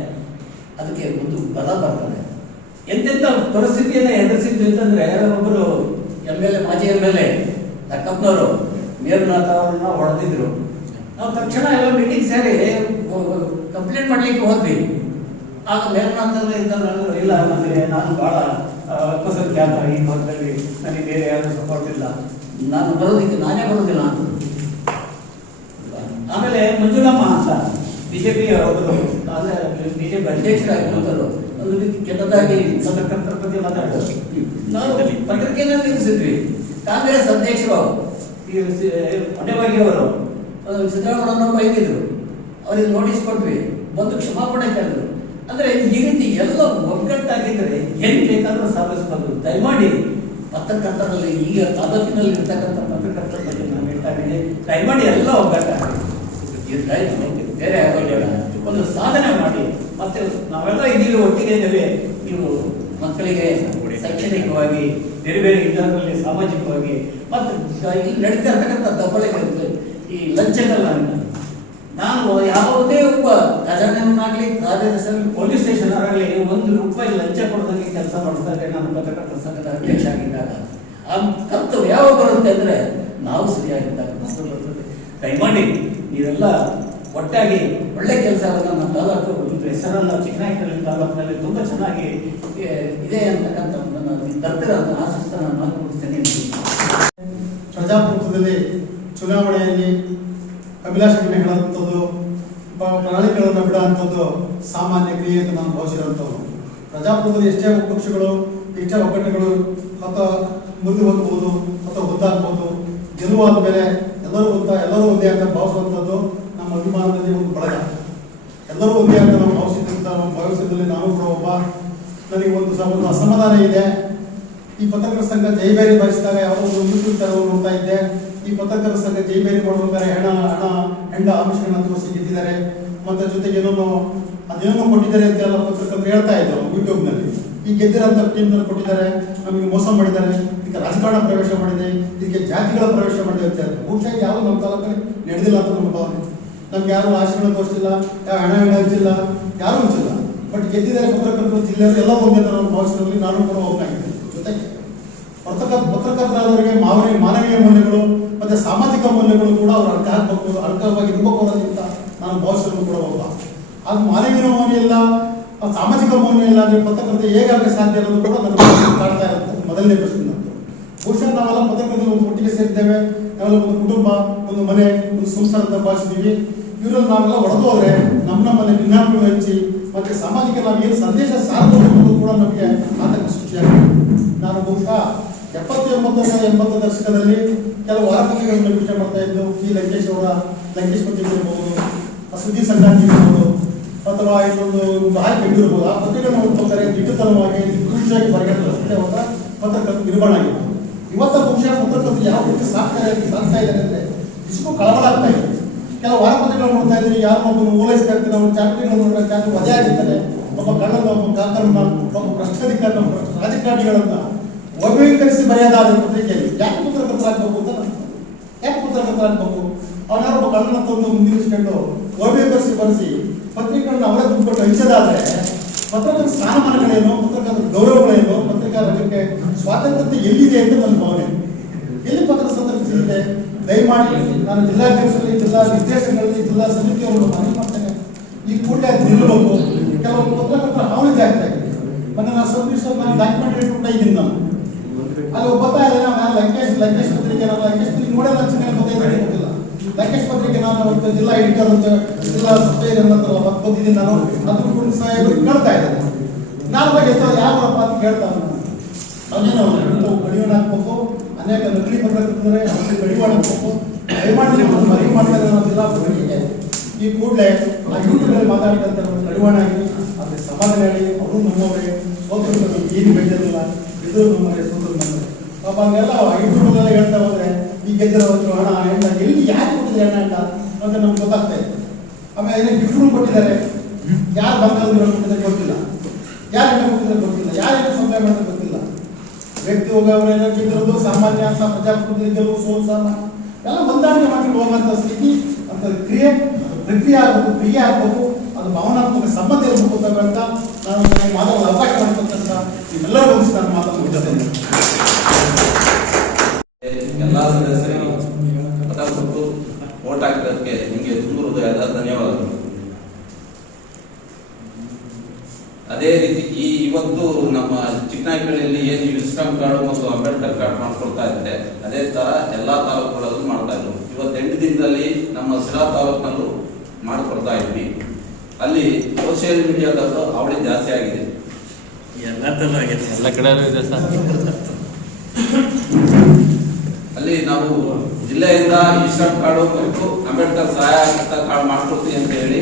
ಅದಕ್ಕೆ ಒಂದು ಬಲ ಬರ್ತದೆ. ಎಂತೆಂಥ ಪರಿಸ್ಥಿತಿಯನ್ನು ಎದುರಿಸಿದ್ವಿ ಅಂತಂದ್ರೆ, ಒಬ್ಬರು MLA, ಮಾಜಿ MLA ಲಕ್ಕಪ್ಪನವರು ಮೇರುನಾಥ್ ಅವರನ್ನ ಹೊಡೆದಿದ್ರು. ನಾವು ತಕ್ಷಣ ಎಲ್ಲ ಮೀಟಿಂಗ್ ಸೇರಿ ಕಂಪ್ಲೇಂಟ್ ಮಾಡ್ಲಿಕ್ಕೆ ಹೋದ್ವಿ. ಆಗ ಮೇರುನಾಥ್ ಇದ್ದಂದ್ರೆ, ಇಲ್ಲ ನನಗೆ ನಾನು ಬಹಳ ಅಲ್ಪಸಂಖ್ಯಾತ, ಈ ಭಾಗದಲ್ಲಿ ನನಗೆ ಬೇರೆ ಯಾರು ಸಪೋರ್ಟ್ ಇಲ್ಲ, ನಾನು ನಾನೇ ಬರೋದಿಲ್ಲ ಅಂತ. ಆಮೇಲೆ ಮಂಜುಳಮ್ಮ ಅಂತ BJP ಒಬ್ಬರು BJP ಅಧ್ಯಕ್ಷರಾಗಿರುವಂಥವ್ರು ಒಂದು ರೀತಿ ಕೆಟ್ಟದಾಗಿ ಪತ್ರಕರ್ತರ ಬಗ್ಗೆ ಮಾತಾಡೋದು. ನಾವು ಪತ್ರಿಕೆಯನ್ನು ನಿಲ್ಲಿಸಿದ್ವಿ. ಕಾಂಗ್ರೆಸ್ ಅಧ್ಯಕ್ಷರು ಹೊಣೆವಾಗಿಯವರು ಸಿದ್ದರಾಮಯ್ಯನವರು ಬೈದಿದ್ರು, ಅವರಿಗೆ ನೋಟಿಸ್ ಕೊಟ್ವಿ, ಬಂದು ಕ್ಷಮಾಪಣೆ ಕೇಳಿದ್ರು. ಅಂದ್ರೆ ಈ ರೀತಿ ಎಲ್ಲ ಒಗ್ಗಟ್ಟಾಗಿದ್ರೆ ಹೆಂಗ್ ಬೇಕಾದ್ರೂ ಸಾಧಿಸಬಹುದು. ದಯಮಾಡಿ ಪತ್ರಕರ್ತರಲ್ಲಿ, ಈಗ ತಾಲೂಕಿನಲ್ಲಿ ಇರ್ತಕ್ಕಂಥ ಪತ್ರಕರ್ತರ ಬಗ್ಗೆ ನಾನು ಹೇಳ್ತಾ ಇದ್ದೀನಿ, ದಯಮಾಡಿ ಎಲ್ಲ ಒಗ್ಗಟ್ಟಾಗಿ ಬೇರೆ ಆಗೋಲ್ಲ, ಒಂದು ಸಾಧನೆ ಮಾಡಿ. ಮತ್ತೆ ನಾವೆಲ್ಲ ಇದೀವಿ, ಒಟ್ಟಿಗೆ ಇದ್ದೇವೆ. ನೀವು ಮಕ್ಕಳಿಗೆ ಶೈಕ್ಷಣಿಕವಾಗಿ, ಬೇರೆ ಬೇರೆ ಇದರಲ್ಲಿ ಸಾಮಾಜಿಕವಾಗಿ, ಮತ್ತು ಇಲ್ಲಿ ನಡೀತಾ ಇರ್ತಕ್ಕಂಥ ದಬ್ಬಳಿಕೆ, ಈ ಲಂಚಗಳನ್ನ ನಾನು ಯಾವುದೇ ಒಬ್ಬ ಖಜಾನೆಯನ್ನಾಗಲಿ, ಕಾರ್ಯದರ್ಶಿ, ಪೊಲೀಸ್ ಸ್ಟೇಷನ್ ಆಗಲಿ ₹1 ಲಂಚ ಕೊಡೋದಕ್ಕೆ ಕೆಲಸ ಮಾಡಿಸ್ತಾರೆ. ನಾನು ಪತ್ರಕರ್ತರ ಸಂಘದ ಅಧ್ಯಕ್ಷ ಆಗಿದ್ದಾಗ ಆ ಕರ್ತವ್ಯ ಯಾವ ಬರುತ್ತೆ ಅಂದ್ರೆ, ನಾವು ಸರಿಯಾಗಿದ್ದಾಗ ಬರ್ತದೆ. ದಯಮಾಡಿ ನೀವೆಲ್ಲ ಒಟ್ಟಾಗಿ ಒಳ್ಳೆ ಕೆಲಸವನ್ನು ನಮ್ಮ ತಾಲೂಕು ಹೆಸರನ್ನ ಚಿಕ್ಕನಾಯಕನಹಳ್ಳಿ ತಾಲೂಕಿನಲ್ಲಿ ತುಂಬಾ ಚೆನ್ನಾಗಿ ಇದೆ ಅಂತಕ್ಕಂಥ ತರ್ತೀರ ಅಂತ ಆಶಿಸ್ತಾ ನಾನು ಮಾತು ಮುಗಿಸ್ತೇನೆ. ಪ್ರಜಾಪ್ರಭುತ್ವದಲ್ಲಿ ಚುನಾವಣೆಯಲ್ಲಿ ಅಭಿಲಾಷೆಗಳನ್ನ ಹೇಳುವಂಥದ್ದು, ಪ್ರಣಾಳಿಕೆಗಳನ್ನು ಬಿಡುವಂಥದ್ದು ಸಾಮಾನ್ಯ ಕ್ರಿಯೆ ಅಂತ ನಾನು ಭಾವಿಸಿರುವಂಥದ್ದು. ಪ್ರಜಾಪ್ರಭುತ್ವದಲ್ಲಿ ಎಷ್ಟೇ ಪಕ್ಷಗಳು, ಎಷ್ಟೇ ಒಗ್ಗಟ್ಟುಗಳು ಅಥವಾ ಮುರಿದು ಹೋಗ್ಬೋದು ಅಥವಾ ಒದ್ದಾಗ್ಬೋದು, ಗೆಲುವಾದ ಮೇಲೆ ಎಲ್ಲರೂ ಒಂದೇ ಅಂತ ಭಾವಿಸುವಂಥದ್ದು ನಮ್ಮ ಅಭಿಮಾನದಲ್ಲಿ ಒಂದು ಬಳಗ. ಎಲ್ಲರೂ ಒಂದೇ ಅಂತ ನಾವು ಭಾವಿಸಿದಂಥ ನಾನು ಭಾವಿಸಿದಲ್ಲಿ ನಾನು ಕೂಡ ಒಬ್ಬ. ನನಗೆ ಒಂದು ಅಸಮಾಧಾನ ಇದೆ. ಈ ಪತ್ರಕರ್ತರ ಸಂಘ ಜೈಬೇರಿ ಬಯಸಿದಾಗ ಯಾವುದೋ ಒಂದು ಯೂಟ್ಯೂಬ್ ಚಾನಲ್ ನೋಡ್ತಾ ಇದ್ದೆ. ಈ ಪತ್ರಕರ್ತರ ಸಂಘ ಜೈಬೇರಿ ಮಾಡುವಂತಾರೆ ಹೆಂಡ ಆಮಿಷಗಳನ್ನ ತೋರಿಸಿ ಗೆದ್ದಿದ್ದಾರೆ, ಮತ್ತೆ ಜೊತೆಗೆ ಅದೇನೋ ಕೊಟ್ಟಿದ್ದಾರೆ ಅಂತ ಎಲ್ಲ ಪತ್ರಕರ್ತರು ಹೇಳ್ತಾ ಇದ್ರು ಯೂಟ್ಯೂಬ್ನಲ್ಲಿ. ಈ ಗೆದ್ದಿರೋಂಥ ಟೀಮ್ನಲ್ಲಿ ಕೊಟ್ಟಿದ್ದಾರೆ, ನಮಗೆ ಮೋಸ ಮಾಡಿದ್ದಾರೆ, ಇದಕ್ಕೆ ರಾಜಕಾರಣ ಪ್ರವೇಶ ಮಾಡಿದೆ, ಇದಕ್ಕೆ ಜಾತಿಗಳ ಪ್ರವೇಶ ಮಾಡಿದೆ ಅಂತ ಹೇಳ್ತಾರೆ. ಬಹುಶಃ ಯಾವುದು ನಮ್ಮ ತಾಲೂಕಲ್ಲಿ ನಡೆದಿಲ್ಲ ಅಂತ ನಮ್ಮ ಭಾವನೆ. ನಮ್ಗೆ ಯಾರು ಆಶೆಗಳು ತೋರಿಸಿಲ್ಲ, ಯಾವ ಹಣ ಹಂಚಿಲ್ಲ, ಯಾರು ಹಂಚಿಲ್ಲ. ಬಟ್ ಗೆದ್ದಿದ್ದಾರೆ ಪತ್ರಕರ್ತರು, ಜಿಲ್ಲೆಯವರು ಎಲ್ಲ ಒಂದೇ ಥರ ಭಾವಿಸಿದಲ್ಲಿ ನಾನು ಕೂಡ ಒಬ್ಬನಾಗಿದ್ದೇನೆ. ಜೊತೆಗೆ ಪತ್ರಕರ್ತರಾದವರಿಗೆ ಮಾನವೀಯ ಮೌಲ್ಯಗಳು ಮತ್ತೆ ಸಾಮಾಜಿಕ ಮೌಲ್ಯಗಳು ಕೂಡ ಅವರು ಅರ್ಹವಾಗಿ ಇರಬೇಕು ಅನ್ನೋದಕ್ಕಿಂತ ನಾನು ಭಾವಿಸಲು ಕೂಡ ಒಬ್ಬ. ಅದು ಮಾನವೀಯ ಮೌಲ್ಯ ಇಲ್ಲ, ಸಾಮಾಜಿಕ ಮೌಲ್ಯ ಇಲ್ಲ ಅಂದರೆ ಪತ್ರಕರ್ತ ಹೇಗಾಗಕ್ಕೆ ಸಾಧ್ಯ ಅನ್ನೋದು ಕೂಡ ನನಗೆ ಕಾಡ್ತಾ ಇರುತ್ತೆ. ಮೊದಲನೇ ಪ್ರಶ್ನೆ ನಂತರ ಬಹುಶಃ ನಾವೆಲ್ಲ ಪತ್ರಕರ್ತರು ಒಂದು ಒಟ್ಟಿಗೆ ಸೇರಿದ್ದೇವೆ. ನಾವೆಲ್ಲ ಒಂದು ಕುಟುಂಬ, ಒಂದು ಮನೆ, ಒಂದು ಸಂಸಾರ ಅಂತ ಭಾವಿಸಿದ್ದೀವಿ. ಇವರಲ್ಲಿ ನಾವೆಲ್ಲ ಹೊಡೆದು ಹೋದ್ರೆ ನಮ್ಮಲ್ಲಿ ಭಿನ್ನಾಭಿಗಳು ಹಂಚಿ ಮತ್ತೆ ಸಮಾಜಕ್ಕೆ ನಾವು ಏನು ಸಂದೇಶ ಸಾರಬಹುದು ಅನ್ನೋದು ಕೂಡ ನಮಗೆ ಆತಂಕ ಸೃಷ್ಟಿಯಾಗಿದೆ. ನಾನು ಬಹುಶಃ 70-80 ದಶಕದಲ್ಲಿ ಕೆಲವು ವಾರಪತ್ರಿಕೆಗಳನ್ನು ವಿಷಯ ಮಾಡ್ತಾ ಇದ್ದು, ಈ ಲಂಕೇಶ್ ಪತ್ರಿಕೆ ಇರ್ಬೋದು, ಸುದ್ದಿ ಸಂಕ್ರಾಂತಿ ಇರ್ಬೋದು, ಅಥವಾ ಇನ್ನೊಂದು ಹಾಕಿ ಇರ್ಬೋದು. ಆ ಪತ್ರಿಕೆಗಳನ್ನು ಓದ್ಬೇಕಾದ್ರೆ ದಿಟ್ಟತನವಾಗಿ ಖುಷಿಯಾಗಿ ಬರೆಯಲು ಪತ್ರಕರ್ತರು ನಿರ್ಮಾಣ ಆಗಿದೆ. ಇವತ್ತು ಬಹುಶಃ ಪತ್ರಕರ್ತರು ಯಾವ ರೀತಿ ಸಾಗ್ತಾ ಇದ್ದಾರೆ ಅಂದರೆ ಇಷ್ಟು ಕಳವಳ ಆಗ್ತಾ ಇದೆ. ಕೆಲವು ವಾರಪತ್ರಿಕೆಗಳು ನೋಡ್ತಾ ಇದ್ದೀವಿ, ಯಾರು ಒಬ್ಬರು ಓಲೈಸ್ತಾ ಇರ್ತಾರೆ, ಅವ್ರ ಚಾರಿಟಿಗಳು ನೋಡಿದ್ರೆ ಚಾರಿ ವಧೆ ಆಗಿರ್ತಾರೆ. ಒಬ್ಬ ಕಳ್ಳನ, ಒಬ್ಬ ಕಾಕರನ್ನ, ಒಬ್ಬ ಭ್ರಷ್ಟಾಧಿಕಾರನ, ರಾಜಕಾರಣಿಗಳನ್ನ ವರ್ಗೀಕರಿಸಿ ಬರೆಯೋದಾದ ಪತ್ರಿಕೆಯಲ್ಲಿ ಯಾಕೆ ಪತ್ರಕರ್ತರಾಗಬೇಕು ಅಂತ ಯಾಕೆ ಪತ್ರಕರ್ತರಾಗಬೇಕು? ಅವನಾರೊಬ್ಬ ಕಳ್ಳನ ತಂದು ಮುಂದಿರಿಸಿಕೊಂಡು ವರ್ಗೀಕರಿಸಿ ಬರೆಸಿ ಪತ್ರಿಕೆಗಳನ್ನ ಅವರೇ ತುಂಬಿಕೊಂಡು ಹಂಚೋದಾದ್ರೆ ಪತ್ರಕರ್ತರ ಸ್ಥಾನಮಾನಗಳೇನು, ಪತ್ರಕರ್ತರ ಗೌರವಗಳೇನು, ಪತ್ರಿಕಾ ರಂಗಕ್ಕೆ ಸ್ವಾತಂತ್ರ್ಯತೆ ಎಲ್ಲಿದೆ ಅಂತ ನನ್ನ ಭಾವನೆ. ಎಲ್ಲಿ ಪತ್ರ ಸಂದರ್ಭಿಸಿದೆ? ದಯಮಾಡಿ ನಾನು ಜಿಲ್ಲಾಧ್ಯಕ್ಷರಲ್ಲಿ, ಜಿಲ್ಲಾ ನಿರ್ದೇಶಕರಲ್ಲಿ, ಜಿಲ್ಲಾ ಸಮಿತಿಯವರನ್ನು ಮನವಿ ಮಾಡ್ತೇನೆ. ಈ ಕೂಡಲೇ ಅದು ನಿಲ್ಲಬೇಕು. ಕೆಲವು ಪತ್ರಕರ್ತರ ಹಾವಳಿ ಆಗ್ತಾ ಇದೆ. ಮೊನ್ನೆ ನಾನು ನಾನು ಡಾಕ್ಯುಮೆಂಟರಿ ಕೂಡ ಇದ್ದೀನಿ. ನಾನು ಅಲ್ಲಿ ಒಬ್ಬ ನಾನು ಲಂಕೇಶ್ ಪತ್ರಿಕೆ ನೋಡಲ್ಲ, ಚೆನ್ನಾಗಿ ಗೊತ್ತಿಲ್ಲ. ಲಂಕೇಶ್ ಪತ್ರಿಕೆ ನಾನು ಜಿಲ್ಲಾ ಎಡಿಟರ್ ಅಂತ ಜಿಲ್ಲಾ ಸಭೆಯಲ್ಲಿ ಬಂದಿದ್ದೀನಿ. ನಾನು ಅದ್ರ ಕೂಡ ಸಾಹೇಬರಿಗೆ ಕೇಳ್ತಾ ಇದ್ದೇನೆ. ನಾನು ಬಗ್ಗೆ ಯಾವಪ್ಪ ಅಂತ ಕೇಳ್ತಾನೆ. ಅವನೇನು ಕಡಿವಾಣ ಹಾಕ್ಬೇಕು, ಅನೇಕ ನಕಲಿ ಪತ್ರಕರ್ತರೆ ಅವ್ರಿಗೆ ಕಡಿವಾಣ ಹಾಕ್ಬೇಕು, ಮನವಿ ಮಾಡ್ತಾರೆ ಅನ್ನೋ ಜಿಲ್ಲಾ ಪತ್ರಿಕೆಗೆ ಈ ಕೂಡಲೇ ಆ ಯೂಟ್ಯೂಬಲ್ಲಿ ಮಾತಾಡಿದಂತೆ ಕಡಿವಾಣ ಆಗಿ ಅದ್ರ ಸಮಾಧಾನ ಹೇಳಿ ಅವರು ನಮ್ಮವರೇ ಸೋದರರು ಏನು ಬೆಳೆದಿಲ್ಲ, ಇದು ನಮ್ಮವರೇ ಸೋದರ ನಮ್ಮವರೇ. ಪಾಪ ಹಂಗೆಲ್ಲ ಯೂಟ್ಯೂಬಲ್ಲೆಲ್ಲ ಹೇಳ್ತಾ ಹೋದ್ರೆ ಈ ಗೆದ್ದಿರೋದು ಹಣ ಹೆಣ್ಣ ಎಲ್ಲಿ ಯಾಕೆ ಕೊಟ್ಟಿದ್ರೆ ಹೆಣ್ಣ ಅಂತ ನಮ್ಗೆ ಗೊತ್ತಾಗ್ತಾ ಇದೆ. ಆಮೇಲೆ ಏನೋ ಗಿಫ್ಟ್ ಕೊಟ್ಟಿದ್ದಾರೆ, ಯಾರು ಬಂಗಾರಗಳು ಕೊಟ್ಟಿದ್ದಾರೆ ಗೊತ್ತಿಲ್ಲ, ಯಾರು ಹೆಣ್ಣ ಕೊಟ್ಟಿದ್ದಾರೆ ಗೊತ್ತಿಲ್ಲ, ಯಾರು ಸಪ್ಲೈ ಮಾಡಿದ್ರೆ ಗೊತ್ತಿಲ್ಲ. ವ್ಯಕ್ತಿ ಹೋಗೋರೇನೋ ಗೆದ್ದಿರೋದು ಸಾಮಾನ್ಯ ಪ್ರಜಾಪ್ರಭುತ್ವ ಗೆಲುವು ಸೋಲ್ಸಾಮ ಎಲ್ಲ ಹೊಂದಾಣಿಕೆ ಮಾಡಿ ಹೋಗುವಂಥ ಸ್ಥಿತಿ ಅಂತ ಪ್ರಕ್ರಿಯೆ ಆಗಬೇಕು, ಕ್ರಿಯೆ ಆಗಬೇಕು, ಅದು ಭಾವನಾತ್ಮಕ ಸಂಬಂಧ ಇರಬೇಕು ಅಂತ ನಾನು ಮಾತಾಡಲು ಅವಕಾಶ ಮಾಡ್ತಕ್ಕಂಥ ನಿಮ್ಮೆಲ್ಲರ ಬಗ್ಗೆ ನಾನು ಮಾತಾಡ್ತಿದ್ದೇನೆ. ಎಲ್ಲ ಸದಸ್ಯರಿಗೆ ಮತ ಕೊಟ್ಟು ವೋಟ್ ಹಾಕಿರೋದಕ್ಕೆ ನಿಮಗೆ ತುಂಬ ಹೃದಯದ ಧನ್ಯವಾದಗಳು. ಅದೇ ರೀತಿ ಇವತ್ತು ನಮ್ಮ ಚಿಕ್ಕನಾಯಕಳ್ಳಿಯಲ್ಲಿ ಏನು ಯುನಿಸ್ಕಾಮ್ ಕಾರ್ಡ್ ಮತ್ತು ಅಂಬೇಡ್ಕರ್ ಕಾರ್ಡ್ ಮಾಡ್ಕೊಳ್ತಾ ಇದ್ದಾರೆ, ಅದೇ ತರ ಎಲ್ಲಾ ತಾಲೂಕುಗಳಲ್ಲೂ ಮಾಡ್ತಾ ಇದ್ರು. ಇವತ್ತು 8 ದಿನದಲ್ಲಿ ನಮ್ಮ ಸಿರಾ ತಾಲೂಕಿನಲ್ಲೂ ಮಾಡ್ಕೊಡ್ತಾ ಇದ್ವಿ. ಅಲ್ಲಿ ಸೋಷಿಯಲ್ ಮೀಡಿಯಾದಲ್ಲೂ ಅವಳಿ ಜಾಸ್ತಿ ಆಗಿದೆ. ಎಲ್ಲ ಕಡೆ ಇದೆ ಸರ್. ಅಲ್ಲಿ ನಾವು ಜಿಲ್ಲೆಯಿಂದ ಯುನಿಸ್ಕಾಮ್ ಕಾರ್ಡು ಮತ್ತು ಅಂಬೇಡ್ಕರ್ ಸಹಾಯಕ ಕಾರ್ಡ್ ಮಾಡ್ಕೊಡ್ತೀವಿ ಅಂತ ಹೇಳಿ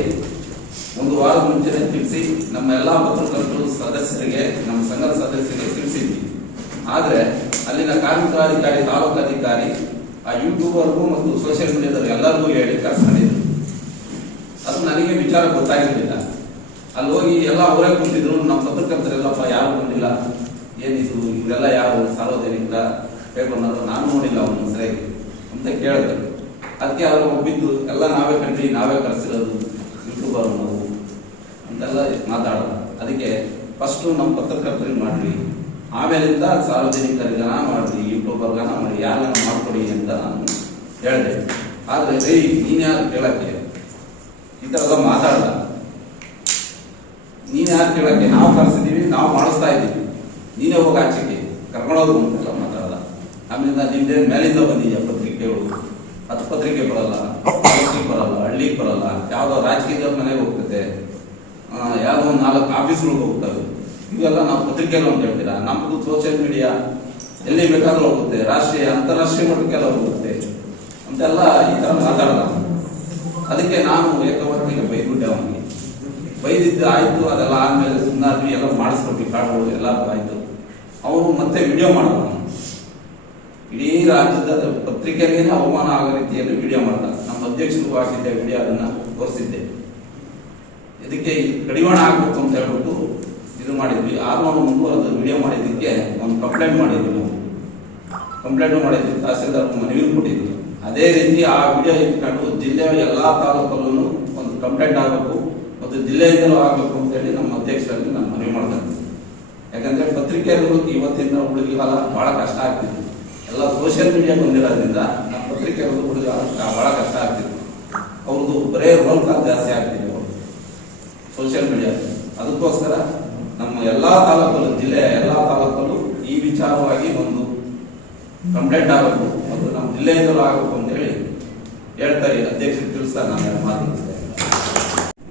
ಒಂದು ವಾರದ ಮುಂಚೆನೆ ತಿಳಿಸಿ ನಮ್ಮ ಎಲ್ಲಾ ಪತ್ರಕರ್ತರು ಸದಸ್ಯರಿಗೆ, ನಮ್ಮ ಸಂಘದ ಸದಸ್ಯರಿಗೆ ತಿಳಿಸಿದ್ವಿ. ಆದ್ರೆ ಅಲ್ಲಿನ ಕಾರ್ಮಿಕಾಧಿಕಾರಿ, ತಾಲೂಕು ಅಧಿಕಾರಿ, ಆ ಯೂಟ್ಯೂಬರ್ಗೂ ಮತ್ತು ಸೋಷಿಯಲ್ ಮೀಡಿಯಾದವ್ರು ಎಲ್ಲರಿಗೂ ಹೇಳಿ ಕಳ್ಸ್ಕೊಂಡಿದ್ರು. ಅದು ನನಗೆ ವಿಚಾರ ಗೊತ್ತಾಗಿರ್ಲಿಲ್ಲ. ಅಲ್ಲಿ ಹೋಗಿ ಎಲ್ಲ ಅವರೇ ಕೂತಿದ್ರು. ನಮ್ಮ ಪತ್ರಕರ್ತರೆಲ್ಲಪ್ಪ ಯಾರು ಬಂದಿಲ್ಲ, ಏನಿದು ಇವರೆಲ್ಲ ಯಾರು ಸಾರ್ವಜನಿಕ ಪೇಪರ್ನವರು, ನಾನು ನೋಡಿಲ್ಲ ಅವನು ಸರಿಯಾಗಿ ಅಂತ ಕೇಳಿದ್ರು. ಅದಕ್ಕೆ ಅವರು ಒಬ್ಬಿದ್ದು ಎಲ್ಲ ನಾವೇ ಕಂಡ್ರಿ, ನಾವೇ ಕರೆಸಿರೋದು ಯೂಟ್ಯೂಬರ್ ನಾವು ಅಂತೆಲ್ಲ ಮಾತಾಡೋಣ. ಅದಕ್ಕೆ ಫಸ್ಟು ನಮ್ಮ ಪತ್ರಕರ್ತರಿಗೆ ಮಾಡ್ರಿ, ಆಮೇಲಿಂದ ಸಾರ್ವಜನಿಕರಿಗನ ಮಾಡ್ರಿ, ಯೂಟ್ಯೂಬರ್ಗನ ಮಾಡಿ, ಯಾರನ್ನ ಮಾಡ್ಕೊಡಿ ಅಂತ ನಾನು ಹೇಳಿದೆ. ಆದರೆ ನೀನ್ ಯಾರು ಕೇಳಕ್ಕೆ ಈ ಥರ ಎಲ್ಲ ಮಾತಾಡಲ್ಲ, ನೀನ್ ಯಾರು ಕೇಳಕ್ಕೆ, ನಾವು ಕರೆಸಿದೀವಿ, ನಾವು ಮಾಡಿಸ್ತಾ ಇದ್ದೀವಿ, ನೀನೇ ಹೋಗಿ ಆಚೆಗೆ ಕರ್ಕೊಂಡೋದು ಅಂತೆಲ್ಲ ಮಾತಾಡಲ್ಲ. ಆಮೇಲಿಂದ ನಿಮ್ದೇ ಮೇಲಿಂದ ಬಂದಿದ್ಯಾ ಪತ್ರಿಕೆಗಳು, 10 ಪತ್ರಿಕೆ ಬರಲ್ಲ, ಬರಲ್ಲ, ಹಳ್ಳಿಗೆ ಬರಲ್ಲ, ಯಾವುದೋ ರಾಜಕೀಯದವ್ರ ಮನೆಗೆ ಹೋಗ್ತದೆ, ಯಾವುದೋ 4 ಆಫೀಸ್ಗಳಿಗೆ ಹೋಗ್ತವೆ. ಇವೆಲ್ಲ ನಾವು ಪತ್ರಿಕೆಗಳು ಅಂತ ಹೇಳ್ತೀರಾ? ನಮ್ಮದು ಸೋಷಿಯಲ್ ಮೀಡಿಯಾ ಎಲ್ಲಿ ಬೇಕಾದ್ರೂ ಹೋಗುತ್ತೆ, ರಾಷ್ಟ್ರೀಯ ಅಂತಾರಾಷ್ಟ್ರೀಯ ಮಟ್ಟಕ್ಕೆಲ್ಲ ಹೋಗುತ್ತೆ ಅಂತೆಲ್ಲ ಈ ತರ ಮಾತಾಡಲ್ಲ. ಅದಕ್ಕೆ ನಾನು ಏಕವರ್ತಿಗೆ ಬೈದ್ಬಿಟ್ಟೆ ಅವನಿಗೆ. ಬೈದಿದ್ದು ಆಯಿತು, ಅದೆಲ್ಲ ಆದಮೇಲೆ ಸುಮ್ಮನಾದ್ವಿ, ಎಲ್ಲ ಮಾಡಿಸ್ಬೇಕು ಕಾರ್ಡ್ಗಳು ಎಲ್ಲ ಆಯಿತು. ಅವನು ಮತ್ತೆ ವಿಡಿಯೋ ಮಾಡಿದ, ಇಡೀ ರಾಜ್ಯದ ಪತ್ರಿಕೆಗೆ ಅವಮಾನ ಆಗೋ ರೀತಿಯಲ್ಲಿ ವಿಡಿಯೋ ಮಾಡಿದ. ನಮ್ಮ ಅಧ್ಯಕ್ಷರಿಗೂ ಹಾಕಿದ್ದೆ ವಿಡಿಯೋ, ಅದನ್ನು ತೋರಿಸಿದ್ದೆ. ಇದಕ್ಕೆ ಕಡಿವಾಣ ಆಗಬೇಕು ಅಂತ ಹೇಳ್ಬಿಟ್ಟು ಇದು ಮಾಡಿದ್ವಿ. ಆದ್ರೂ ಮುಂದುವರೆದು ವಿಡಿಯೋ ಮಾಡಿದ್ದಕ್ಕೆ ಒಂದು ಕಂಪ್ಲೇಂಟ್ ಮಾಡಿದ್ವಿ. ನಾವು ಕಂಪ್ಲೇಂಟ್ ಮಾಡಿದ್ವಿ, ತಹಸೀಲ್ದಾರ್ ಮನವಿ ಕೊಟ್ಟಿದ್ವಿ. ಅದೇ ರೀತಿ ಆ ವಿಡಿಯೋ ಇಟ್ಕೊಂಡು ಜಿಲ್ಲೆಯ ಎಲ್ಲ ತಾಲೂಕಲ್ಲೂ ಒಂದು ಕಂಪ್ಲೇಂಟ್ ಆಗಬೇಕು ಮತ್ತು ಜಿಲ್ಲೆಯಿಂದಲೂ ಆಗಬೇಕು ಅಂತೇಳಿ ನಮ್ಮ ಅಧ್ಯಕ್ಷರಲ್ಲಿ ನಾನು ಮನವಿ ಮಾಡ್ತೇನೆ. ಯಾಕಂದ್ರೆ ಪತ್ರಿಕೆಗಳು ಇವತ್ತಿನ ಹುಡುಗಿಗಾಲ ಬಹಳ ಕಷ್ಟ ಆಗ್ತಿತ್ತು. ಎಲ್ಲ ಸೋಷಿಯಲ್ ಮೀಡಿಯಾ ಬಂದಿರೋದ್ರಿಂದ ನಮ್ಮ ಪತ್ರಿಕೆಗಳು ಹುಡುಗಿಗಾಲ ಬಹಳ ಕಷ್ಟ ಆಗ್ತಿತ್ತು. ಅವ್ರದ್ದು ಬರೇ ರೋಲ್ ಕಾಲ್ ಜಾಸ್ತಿ ಆಗ್ತಿದೆ ಅವರು ಸೋಷಿಯಲ್ ಮೀಡಿಯಾ. ಅದಕ್ಕೋಸ್ಕರ ನಮ್ಮ ಎಲ್ಲ ತಾಲೂಕಲ್ಲೂ, ಜಿಲ್ಲೆಯ ಎಲ್ಲ ತಾಲೂಕಲ್ಲೂ ಈ ವಿಚಾರವಾಗಿ ಒಂದು ಕಂಪ್ಲೇಂಟ್ ಆಗಬೇಕು ಮತ್ತು ನಮ್ಮ ಜಿಲ್ಲೆಯಿಂದಲೂ ಆಗಬೇಕು ಅಂತ ಹೇಳಿ ಹೇಳ್ತಾ ಅಧ್ಯಕ್ಷರು ತಿಳಿಸ್ತಾ ನಾನು ಮಾತನಾಡ್ತೇನೆ.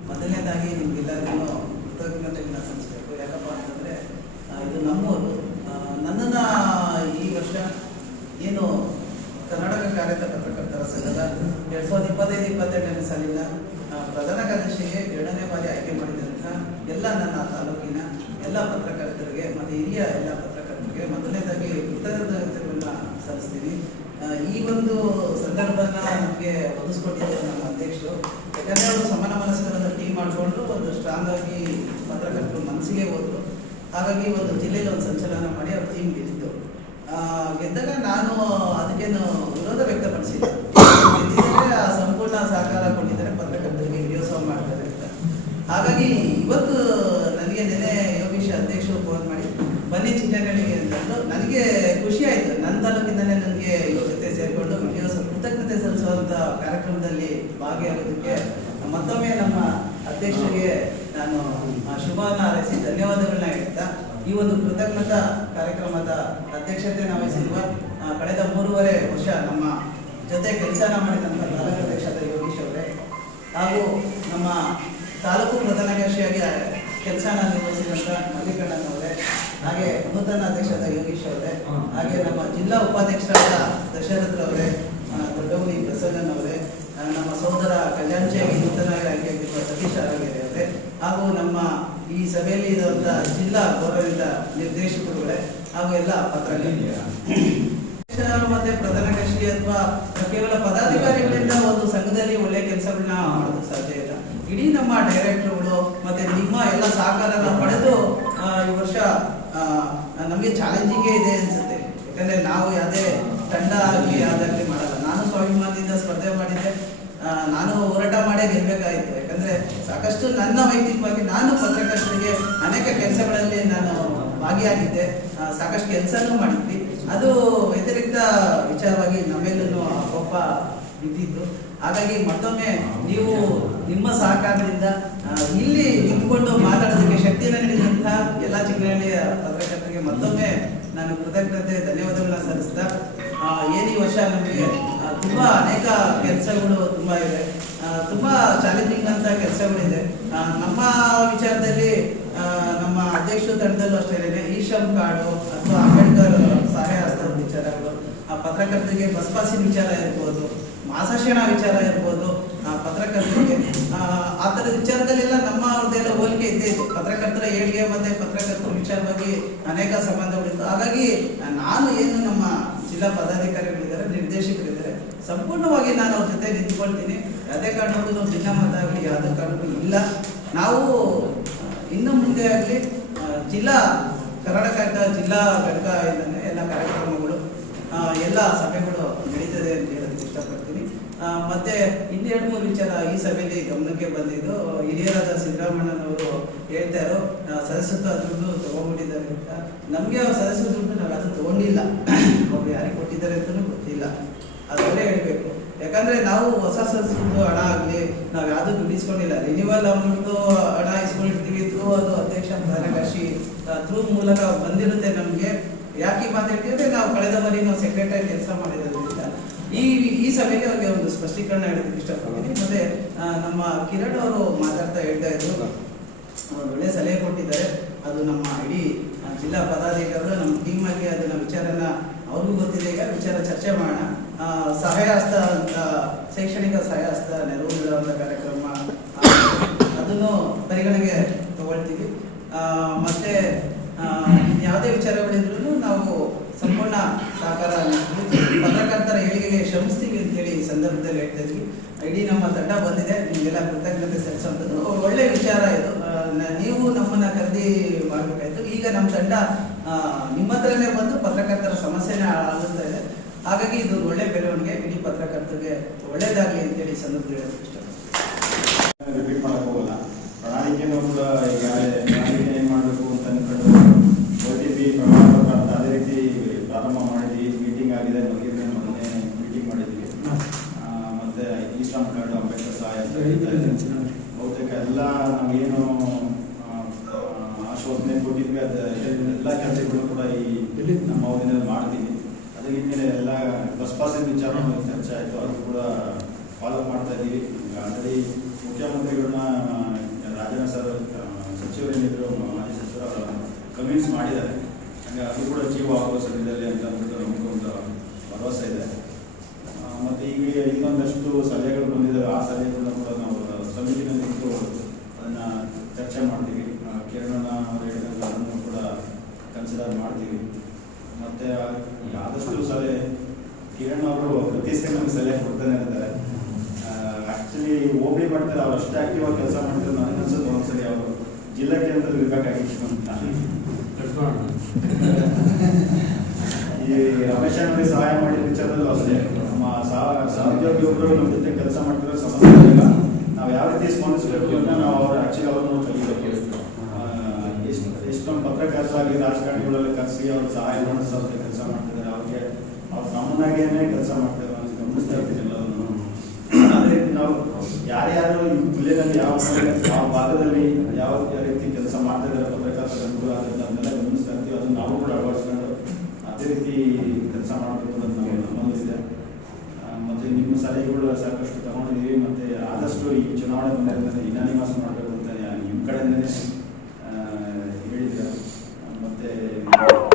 ಮೊದಲನೇದಾಗಿ ನಿಮ್ಗೆಲ್ಲರಿಗೂ ಕೃತಜ್ಞತೆಗಳನ್ನ ಸಲ್ಲಿಸಬೇಕು. ಯಾಕಪ್ಪ ಅಂತಂದರೆ ಇದು ನಮ್ಮೂರು. ನನ್ನನ್ನು ಈ ವರ್ಷ ಏನು ಕರ್ನಾಟಕ ಕಾರ್ಯದ ಪತ್ರಕರ್ತರ ಸಂಘದ 2025-28ನೇ ಸಾಲಿನ ಪ್ರಧಾನ ಕಾರ್ಯದರ್ಶಿಗೆ 2ನೇ ಬಾರಿ ಆಯ್ಕೆ ಮಾಡಿದಂಥ ಎಲ್ಲ ನನ್ನ ತಾಲೂಕಿನ ಎಲ್ಲ ಪತ್ರಕರ್ತರಿಗೆ ಮತ್ತು ಹಿರಿಯ ಎಲ್ಲ ಪತ್ರಕರ್ತರಿಗೆ ಮೊದಲನೇದಾಗಿ ಕೃತಜ್ಞತೆಗಳನ್ನ ಸಲ್ಲಿಸ್ತೀನಿ. ಈ ಒಂದು ಸಂದರ್ಭನ ನಮಗೆ ಒದಗಿಸ್ಕೊಟ್ಟಿದ್ದಾರೆ ನಮ್ಮ ಅಧ್ಯಕ್ಷರು. ಯಾಕಂದರೆ ಅವರು ಸಮಾನ ಮನಸ್ಕರನ್ನು ಟೀಮ್ ಮಾಡಿಕೊಂಡು ಒಂದು ಸ್ಟ್ರಾಂಗ್ ಆಗಿ ಪತ್ರಕರ್ತರು ಮನಸ್ಸಿಗೆ ಹೋದರು. ಹಾಗಾಗಿ ಒಂದು ಜಿಲ್ಲೆಯಲ್ಲಿ ಒಂದು ಸಂಚಲನ ಮಾಡಿ ಅವ್ರ ಟೀಮ್ ಗೆದ್ದಿದ್ದು. ಗೆದ್ದಾಗ ನಾನು ಅದಕ್ಕೇನು ವಿರೋಧ ವ್ಯಕ್ತಪಡಿಸಿದ್ದೆ. ಗೆದ್ದಿದ್ದಾರೆ, ಸಂಪೂರ್ಣ ಸಹಕಾರ ಕೊಟ್ಟಿದ್ದಾರೆ, ಪತ್ರಕರ್ತರಿಗೆ ವಿಡಿಯೋತ್ಸವ ಮಾಡ್ತಾರೆ ಅಂತ. ಹಾಗಾಗಿ ಇವತ್ತು ನನಗೆ ನೆನೆ ಯೋಗೀಶ್ ಅಧ್ಯಕ್ಷರು ಫೋನ್ ಮಾಡಿ ಬನ್ನಿ ಚಿಹ್ನೆಗಳಿಗೆ ಅಂತಂದು ನನಗೆ ಖುಷಿ ಆಯಿತು. ನನ್ನ ತಾಲೂಕಿನಲ್ಲೇ ನನಗೆ ಇವ್ರ ಜೊತೆ ಸೇರಿಕೊಂಡು ವಿಡಿಯೋತ್ಸವ ಕೃತಜ್ಞತೆ ಸಲ್ಲಿಸುವಂಥ ಕಾರ್ಯಕ್ರಮದಲ್ಲಿ ಭಾಗಿಯಾಗೋದಕ್ಕೆ ಮತ್ತೊಮ್ಮೆ ನಮ್ಮ ಅಧ್ಯಕ್ಷರಿಗೆ ನಾನು ಶುಭವನ್ನು ಹಾರೈಸಿ ಧನ್ಯವಾದಗಳನ್ನ ಹೇಳ್ತಾ, ಈ ಒಂದು ಕೃತಜ್ಞತಾ ಕಾರ್ಯಕ್ರಮದ ಅಧ್ಯಕ್ಷತೆಯನ್ನು ವಹಿಸಿರುವ ಕಳೆದ 3.5 ವರ್ಷ ನಮ್ಮ ಜೊತೆ ಕೆಲಸನ ಮಾಡಿದಂಥ ತಾಲೂಕಾಧ್ಯಕ್ಷರಾದ ಯೋಗೀಶ್ ಅವರೇ, ಹಾಗೂ ನಮ್ಮ ತಾಲೂಕು ಪ್ರಧಾನ ಕಾರ್ಯದರ್ಶಿಯಾಗಿ ಕೆಲಸನ ನಿರ್ವಹಿಸಿದಂಥ ಮಲ್ಲಿಕಣ್ಣನವರೇ, ಹಾಗೆ ನೂತನ ಅಧ್ಯಕ್ಷರಾದ ಯೋಗೀಶ್ ಅವರೇ, ಹಾಗೆ ನಮ್ಮ ಜಿಲ್ಲಾ ಉಪಾಧ್ಯಕ್ಷರಾದ ದಶರಥರವರೇ, ದೊಡ್ಡಗುಡಿ ಪ್ರಸನ್ನನವರೇ, ನಮ್ಮ ಸಹೋದರ ಖಜಾಂಚಿಯಾಗಿ ನೂತನವಾಗಿ ಆಯ್ಕೆಯಾಗಿರುವ ಸತೀಶ್ ಆರೋಗ್ಯರೇ ಅವರೇ, ಹಾಗೂ ನಮ್ಮ ಈ ಸಭೆಯಲ್ಲಿ ಇರುವಂಥ ಜಿಲ್ಲಾ ಗೌರವಿತ ನಿರ್ದೇಶಕರುಗಳೇ, ಹಾಗೂ ಎಲ್ಲ ಪತ್ರಕರ್ತರು ಮತ್ತೆ ಪ್ರಧಾನ ಕಾರ್ಯದರ್ಶಿ ಅಥವಾ ಕೇವಲ ಪದಾಧಿಕಾರಿಗಳಿಂದ ಒಂದು ಸಂಘದಲ್ಲಿ ಒಳ್ಳೆ ಕೆಲಸಗಳನ್ನ ಮಾಡೋದು ಸಾಧ್ಯ ಇಲ್ಲ. ಇಡೀ ನಮ್ಮ ಡೈರೆಕ್ಟರ್ಗಳು ಮತ್ತೆ ನಿಮ್ಮ ಎಲ್ಲ ಸಹಕಾರನ ಪಡೆದು ಈ ವರ್ಷ ನಮಗೆ ಚಾಲೆಂಜಿಂಗೇ ಇದೆ ಅನ್ಸುತ್ತೆ. ಯಾಕಂದ್ರೆ ನಾವು ಯಾವುದೇ ತಂಡ ಆಗಿ ಯಾವುದಾಗಲಿ ಮಾಡಲ್ಲ. ನಾನು ಸ್ವಾಭಿಮಾನದಿಂದ ಸ್ಪರ್ಧೆ ಮಾಡಿದ್ದೆ, ನಾನು ಹೋರಾಟ ಮಾಡೇ ಗೆಲ್ಲಬೇಕಾಯಿತು. ಯಾಕಂದ್ರೆ ಸಾಕಷ್ಟು ನನ್ನ ವೈಯಕ್ತಿಕವಾಗಿ ನಾನು ಪತ್ರಕರ್ತರಿಗೆ ಅನೇಕ ಕೆಲಸಗಳಲ್ಲಿ ನಾನು ಭಾಗಿಯಾಗಿದ್ದೆ, ಸಾಕಷ್ಟು ಕೆಲಸನೂ ಮಾಡಿದ್ವಿ. ಅದು ವ್ಯತಿರಿಕ್ತ ವಿಚಾರವಾಗಿ ನಮ್ಮೆಲ್ಲೂ ಕೋಪ ಬಿದ್ದಿದ್ದು. ಹಾಗಾಗಿ ಮತ್ತೊಮ್ಮೆ ನೀವು ನಿಮ್ಮ ಸಹಕಾರದಿಂದ ಇಲ್ಲಿ ನಿಂತ್ಕೊಂಡು ಮಾತಾಡೋದಕ್ಕೆ ಶಕ್ತಿಯನ್ನು ನೀಡಿದಂತಹ ಎಲ್ಲ ಚಿಕ್ಕನಹಳ್ಳಿಯ ಪತ್ರಕರ್ತರಿಗೆ ಮತ್ತೊಮ್ಮೆ ನಾನು ಕೃತಜ್ಞತೆ ಧನ್ಯವಾದಗಳನ್ನ ಸಲ್ಲಿಸ್ತಾ, ಏನು ಈ ವರ್ಷ ನಮಗೆ ತುಂಬ ಅನೇಕ ಕೆಲಸಗಳು ತುಂಬ ಇದೆ, ತುಂಬ ಚಾಲೆಂಜಿಂಗ್ ಅಂತ ಕೆಲಸಗಳಿದೆ. ನಮ್ಮ ವಿಚಾರದಲ್ಲಿ ನಮ್ಮ ಅಧ್ಯಕ್ಷ ತಂಡದಲ್ಲೂ ಅಷ್ಟೇ ಈ ಶ್ರಮ್ ಕಾರ್ಡು ಅಥವಾ ಅಂಬೇಡ್ಕರ್ ಸಹಾಯ ಹಸ್ತದ ವಿಚಾರಗಳು, ಪತ್ರಕರ್ತರಿಗೆ ಬಸ್ ಪಾಸಿನ ವಿಚಾರ ಇರ್ಬೋದು, ಮಾಸಾಶನ ವಿಚಾರ ಇರ್ಬೋದು, ಪತ್ರಕರ್ತರಿಗೆ ಆ ಥರದ ವಿಚಾರದಲ್ಲೆಲ್ಲ ನಮ್ಮ ಅವ್ರದ್ದೆಲ್ಲ ಹೋಲಿಕೆ ಇದ್ದೇ ಇತ್ತು. ಪತ್ರಕರ್ತರ ಏಳಿಗೆ ಮತ್ತೆ ಪತ್ರಕರ್ತರ ವಿಚಾರವಾಗಿ ಅನೇಕ ಸಂಬಂಧಗಳಿತ್ತು. ಹಾಗಾಗಿ ನಾನು ಏನು ನಮ್ಮ ಜಿಲ್ಲಾ ಪದಾಧಿಕಾರಿಗಳಿದ್ದಾರೆ, ನಿರ್ದೇಶಕರಿದ್ದಾರೆ, ಸಂಪೂರ್ಣವಾಗಿ ನಾನು ಅವ್ರ ಜೊತೆ ನಿಂತ್ಕೊಳ್ತೀನಿ. ಯಾವುದೇ ಕಾರಣಕ್ಕೂ ಭಿನ್ನಮತ ಆಗಲಿ ಯಾವುದೇ ಕಾರಣಕ್ಕೂ ಇಲ್ಲ. ನಾವು ಇನ್ನು ಮುಂದೆ ಆಗಲಿ ಜಿಲ್ಲಾ ಕರ್ನಾಟಕ ಜಿಲ್ಲಾ ಘಟಕ ಇದ್ದಾನೆ ಎಲ್ಲ ಕಾರ್ಯಕ್ರಮಗಳು ಎಲ್ಲ ಸಭೆಗಳು ನಡೀತದೆ ಅಂತ ಹೇಳೋದಕ್ಕೆ ಇಷ್ಟಪಡ್ತೀನಿ. ಮತ್ತೆ 2-3 ವಿಚಾರ ಈ ಸಭೆಯಲ್ಲಿ ಗಮನಕ್ಕೆ ಬಂದಿದ್ದು, ಹಿರಿಯರಾದ ಸಿದ್ದರಾಮಣ್ಣನವರು ಹೇಳ್ತಾ ಇರೋ ಸದಸ್ಯತ್ವ ದುಡ್ಡು ತಗೊಂಡ್ಬಿಟ್ಟಿದ್ದಾರೆ ಅಂತ. ನಮಗೆ ಸದಸ್ಯ ದುಡ್ಡು ನಾವು ಅದು ತಗೊಂಡಿಲ್ಲ, ಅವ್ರು ಯಾರಿಗೆ ಕೊಟ್ಟಿದ್ದಾರೆ ಅಂತಲೂ ಗೊತ್ತಿಲ್ಲ, ಅದರಲ್ಲೇ ಹೇಳಬೇಕು. ಯಾಕಂದ್ರೆ ನಾವು ಹೊಸ ಸದಸ್ಯದ್ದು ಹಣ ಆಗಲಿ ನಾವು ಯಾವುದು ದುಡ್ಡು ಇಸ್ಕೊಂಡಿಲ್ಲ. ರಿನ್ಯೂವಲ್ ಅಮೌಂಟು ಹಣ ಇಸ್ಕೊಂಡಿರ್ತೀವಿ ಥ್ರೂ ಅದು ಅಧ್ಯಕ್ಷ ಪ್ರಧಾನ ಕಾರ್ಯದರ್ಶಿ ಥ್ರೂ ಮೂಲಕ ಬಂದಿರುತ್ತೆ ನಮಗೆ. ಯಾಕೆ ಮಾತಾಡ್ತೀವಿ, ನಾವು ಕಳೆದ ಬಾರಿ ನಾವು ಸೆಕ್ರೆಟರಿ ಕೆಲಸ ಮಾಡಿರೋದ್ರಿಂದ ಈ ಸಭೆಗೆ ಅವ್ರಿಗೆ ಒಂದು ಸ್ಪಷ್ಟೀಕರಣ ಹೇಳೋದಕ್ಕೆ ಇಷ್ಟಪಡ್ತೀನಿ. ಮತ್ತೆ ನಮ್ಮ ಕಿರಣ್ ಅವರು ಮಾತಾಡ್ತಾ ಹೇಳ್ತಾ ಇದ್ರು, ಒಳ್ಳೆ ಸಲಹೆ ಕೊಟ್ಟಿದ್ದಾರೆ. ಅದು ನಮ್ಮ ಇಡೀ ಜಿಲ್ಲಾ ಪದಾಧಿಕಾರಿಗಳು ನಮ್ಮ ಟೀಮ್ ಆಗಿ ಅದನ್ನ ವಿಚಾರನ ಅವ್ರಿಗೂ ಗೊತ್ತಿದೆ. ಈಗ ವಿಚಾರ ಚರ್ಚೆ ಮಾಡೋಣ. ಸಹಾಯ ಹಸ್ತ ಅಂತ ಶೈಕ್ಷಣಿಕ ಸಹಾಯ ಹಸ್ತ ನೆರವು ನೀಡುವಂಥ ಕಾರ್ಯಕ್ರಮ, ಅದನ್ನ ಎಲ್ಲವನ್ನೂ ಪರಿಗಣನೆಗೆ ತಗೊಳ್ತೀವಿ. ಮತ್ತೆ ಯಾವುದೇ ವಿಚಾರಗಳಿದ್ರೂ ನಾವು ಸಂಪೂರ್ಣ ಸಹಕಾರ ನೀಡ್ತೀವಿ. ಪತ್ರಕರ್ತರ ಏಳಿಗೆಗೆ ಶ್ರಮಿಸ್ತೀವಿ ಅಂತ ಹೇಳಿ ಈ ಸಂದರ್ಭದಲ್ಲಿ ಹೇಳ್ತಾ ಇದ್ವಿ. ಇಡೀ ನಮ್ಮ ತಂಡ ಬಂದಿದೆ, ನಿಮಗೆಲ್ಲ ಕೃತಜ್ಞತೆ ಸಲ್ಲಿಸುವಂಥದ್ದು ಒಳ್ಳೆಯ ವಿಚಾರ ಇದು. ನೀವು ನಮ್ಮನ್ನ ಖರೀದಿ ಮಾಡಬೇಕಾಯ್ತು. ಈಗ ನಮ್ಮ ತಂಡ ನಿಮ್ಮ ಹತ್ರನೇ ಬಂದು ಪತ್ರಕರ್ತರ ಸಮಸ್ಯೆನೇ ಆಲಿಸ್ತಾ ಇದೆ. ಹಾಗಾಗಿ ಇದು ಒಳ್ಳೆ ಬೆಳವಣಿಗೆ, ಇಡೀ ಪತ್ರಕರ್ತರಿಗೆ ಒಳ್ಳೇದಾಗಲಿ ಅಂತೇಳಿ ಸಂದರ್ಭದಲ್ಲಿ ಹೇಳೋದು ಇಷ್ಟ. ರಿಪೀಟ್ ಮಾಡಕ್ಕೆ ಹೋಗಲ್ಲ. ಪ್ರಣಾಳಿಕೆನೂ ಕೂಡ ಈಗಾಗಲೇ ಪ್ರಣಾಳಿಕೆ ಏನು ಮಾಡಬೇಕು ಅಂತ ಅಂದ್ಕೊಂಡು OTP ಪ್ರಮಾಣ ಪತ್ರ ಅಂತ ಅದೇ ರೀತಿ ಪ್ರಾರಂಭ ಮಾಡಿದ್ವಿ. ಮೀಟಿಂಗ್ ಆಗಿದೆ, ಮೊದಲನೇ ಮೀಟಿಂಗ್ ಮಾಡಿದ್ವಿ. ಮತ್ತೆ ಈ ಶ್ರಮ್ ಕಾರ್ಡ್, ಅಂಬೇಡ್ಕರ್ ಸಹಾಯ ಬಹುತೇಕ ಎಲ್ಲ ನಾವೇನು ಆಶ್ವಾಸನೆ ಕೊಟ್ಟಿದ್ವಿ ಅದು ಎಲ್ಲ ಕೆಲಸಗಳು ಕೂಡ ಈ ನಮ್ಮ ಅವಧಿನಲ್ಲಿ ಮಾಡ್ತೀವಿ. ಅದ್ರ ಹಿನ್ನೆಲೆ ಎಲ್ಲ ಬಸ್ ಪಾಸಿನ ವಿಚಾರ ಚರ್ಚೆ ಆಯಿತು, ಅದು ಕೂಡ ಫಾಲೋ ಮಾಡ್ತಾ ಇದ್ದೀವಿ. ಆಲ್ರೆಡಿ ಮುಖ್ಯಮಂತ್ರಿಗಳನ್ನ ರಾಜಣ್ಣ ಸರ್ ಸಚಿವರೇನಿದ್ರು, ಮಾಜಿ ಸಚಿವರು ಕನ್ವಿನ್ಸ್ ಮಾಡಿದ್ದಾರೆ. ಹಾಗೆ ಅದು ಕೂಡ ಜೀವ ಆಗುವ ಸದ್ಯದಲ್ಲಿ ಅಂತ ಅಂದ್ಬಿಟ್ಟು ನಮಗೊಂದು ಭರವಸೆ ಇದೆ. ಮತ್ತು ಈಗ ಇನ್ನೊಂದಷ್ಟು ಸಲಹೆಗಳು ಬಂದಿದ್ದಾವೆ. ಆ ಸಲಹೆಗಳನ್ನ ಕೂಡ ನಾವು ಸಮಿತಿನಲ್ಲಿ ಇಟ್ಟು ಅದನ್ನು ಚರ್ಚೆ ಮಾಡ್ತೀವಿ. ಕಿರಣ್ ಅವರು ಹೇಳಿದಾಗ ಅದನ್ನು ಕೂಡ ಕನ್ಸಿಡರ್ ಮಾಡ್ತೀವಿ. ಮತ್ತು ಆದಷ್ಟು ಸಲಹೆ ಕಿರಣ್ ಅವರು ಪ್ರತಿ ಸಲ ನಮಗೆ ಸಲಹೆ ಕೊಡ್ತಾನೆ ಇರ್ತಾರೆ. ಆ್ಯಕ್ಚುಲಿ ಹೋಬಳಿ ಮಟ್ಟದಲ್ಲಿ ಅವ್ರು ಅಷ್ಟೇ ಆಕ್ಟಿವ್ ಆಗಿ ಕೆಲಸ ಮಾಡ್ತಾರೆ. ನನಗೆ ಅನ್ಸುತ್ತೆ ಒಂದ್ಸರಿ ಅವರು ಜಿಲ್ಲಾ ಕೇಂದ್ರದಲ್ಲಿ ಇರಬೇಕಾಗಿತ್ತು ಅಂತ. ಈ ರಮೇಶ್ ಅವರಿಗೆ ಸಹಾಯ ಮಾಡಿದ ವಿಚಾರದಲ್ಲೂ ಅಷ್ಟೇ ನಮ್ಮ ಸಹೋದ್ಯೋಗಿ ಒಬ್ಬರು ನಮ್ಮ ಜೊತೆ ಕೆಲಸ ಮಾಡ್ತಿರೋ ಸಮಸ್ಯೆ ಇಲ್ಲ. ನಾವು ಯಾವ ರೀತಿ ಸ್ಪಂದಿಸಬೇಕು ಅಂತ ನಾವು ಅವ್ರು ಆ್ಯಕ್ಚುಲಿ ಅವ್ರನ್ನು ಕಲಿಬೇಕು. ಎಷ್ಟೊಂದು ಪತ್ರಕರ್ತರಾಗಿ ರಾಜಕಾರಣಿಗಳಲ್ಲಿ ಕರೆಸಿ ಅವ್ರು ಸಹಾಯ ಮಾಡಿಸೋ ಕೆಲಸ ಮಾಡ್ತಿದ್ದಾರೆ. ಅವ್ರಿಗೆ ಅವ್ರು ನಮ್ಮನ್ನಾಗೇನೆ ಕೆಲಸ ಮಾಡ್ತಾರೆ ಅಂತ ಗಮನಿಸ್ತಾ ಇರ್ತೀನಿ ಎಲ್ಲವನ್ನು. ಅದೇ ರೀತಿ ನಾವು ಯಾರ್ಯಾರು ಈ ಜಿಲ್ಲೆಯಲ್ಲಿ ಯಾವ ಭಾಗದಲ್ಲಿ ಯಾವ ರೀತಿ ಕೆಲಸ ಮಾಡ್ತಾ ಇದ್ದಾರೆ ಪತ್ರಕರ್ತರ ಅನುಕೂಲ ಆಗುತ್ತೆ ಅದನ್ನೆಲ್ಲ ಗಮನಿಸ್ತಾ ಇರ್ತೀವಿ. ಅದನ್ನು ನಾವು ಕೂಡ ಅಳವಡಿಸ್ಕೊಂಡು ಅದೇ ರೀತಿ ಕೆಲಸ ಮಾಡಬೇಕು ಅಂತ ನಾವು ನಮ್ಮಲ್ಲಿದೆ. ಮತ್ತು ನಿಮ್ಮ ಸಲಹೆಗಳು ಸಾಕಷ್ಟು ತಗೊಂಡಿದ್ದೀವಿ. ಮತ್ತು ಆದಷ್ಟು ಈ ಚುನಾವಣೆ ಬಂದಿರೋದ್ರಿಂದ ಯುನಾನಿಮಸ್ ಮಾಡಬೇಕು ಅಂತ ನಿಮ್ಮ ಕಡೆಯಿಂದಲೇ ಹೇಳಿದ್ರು. ಮತ್ತು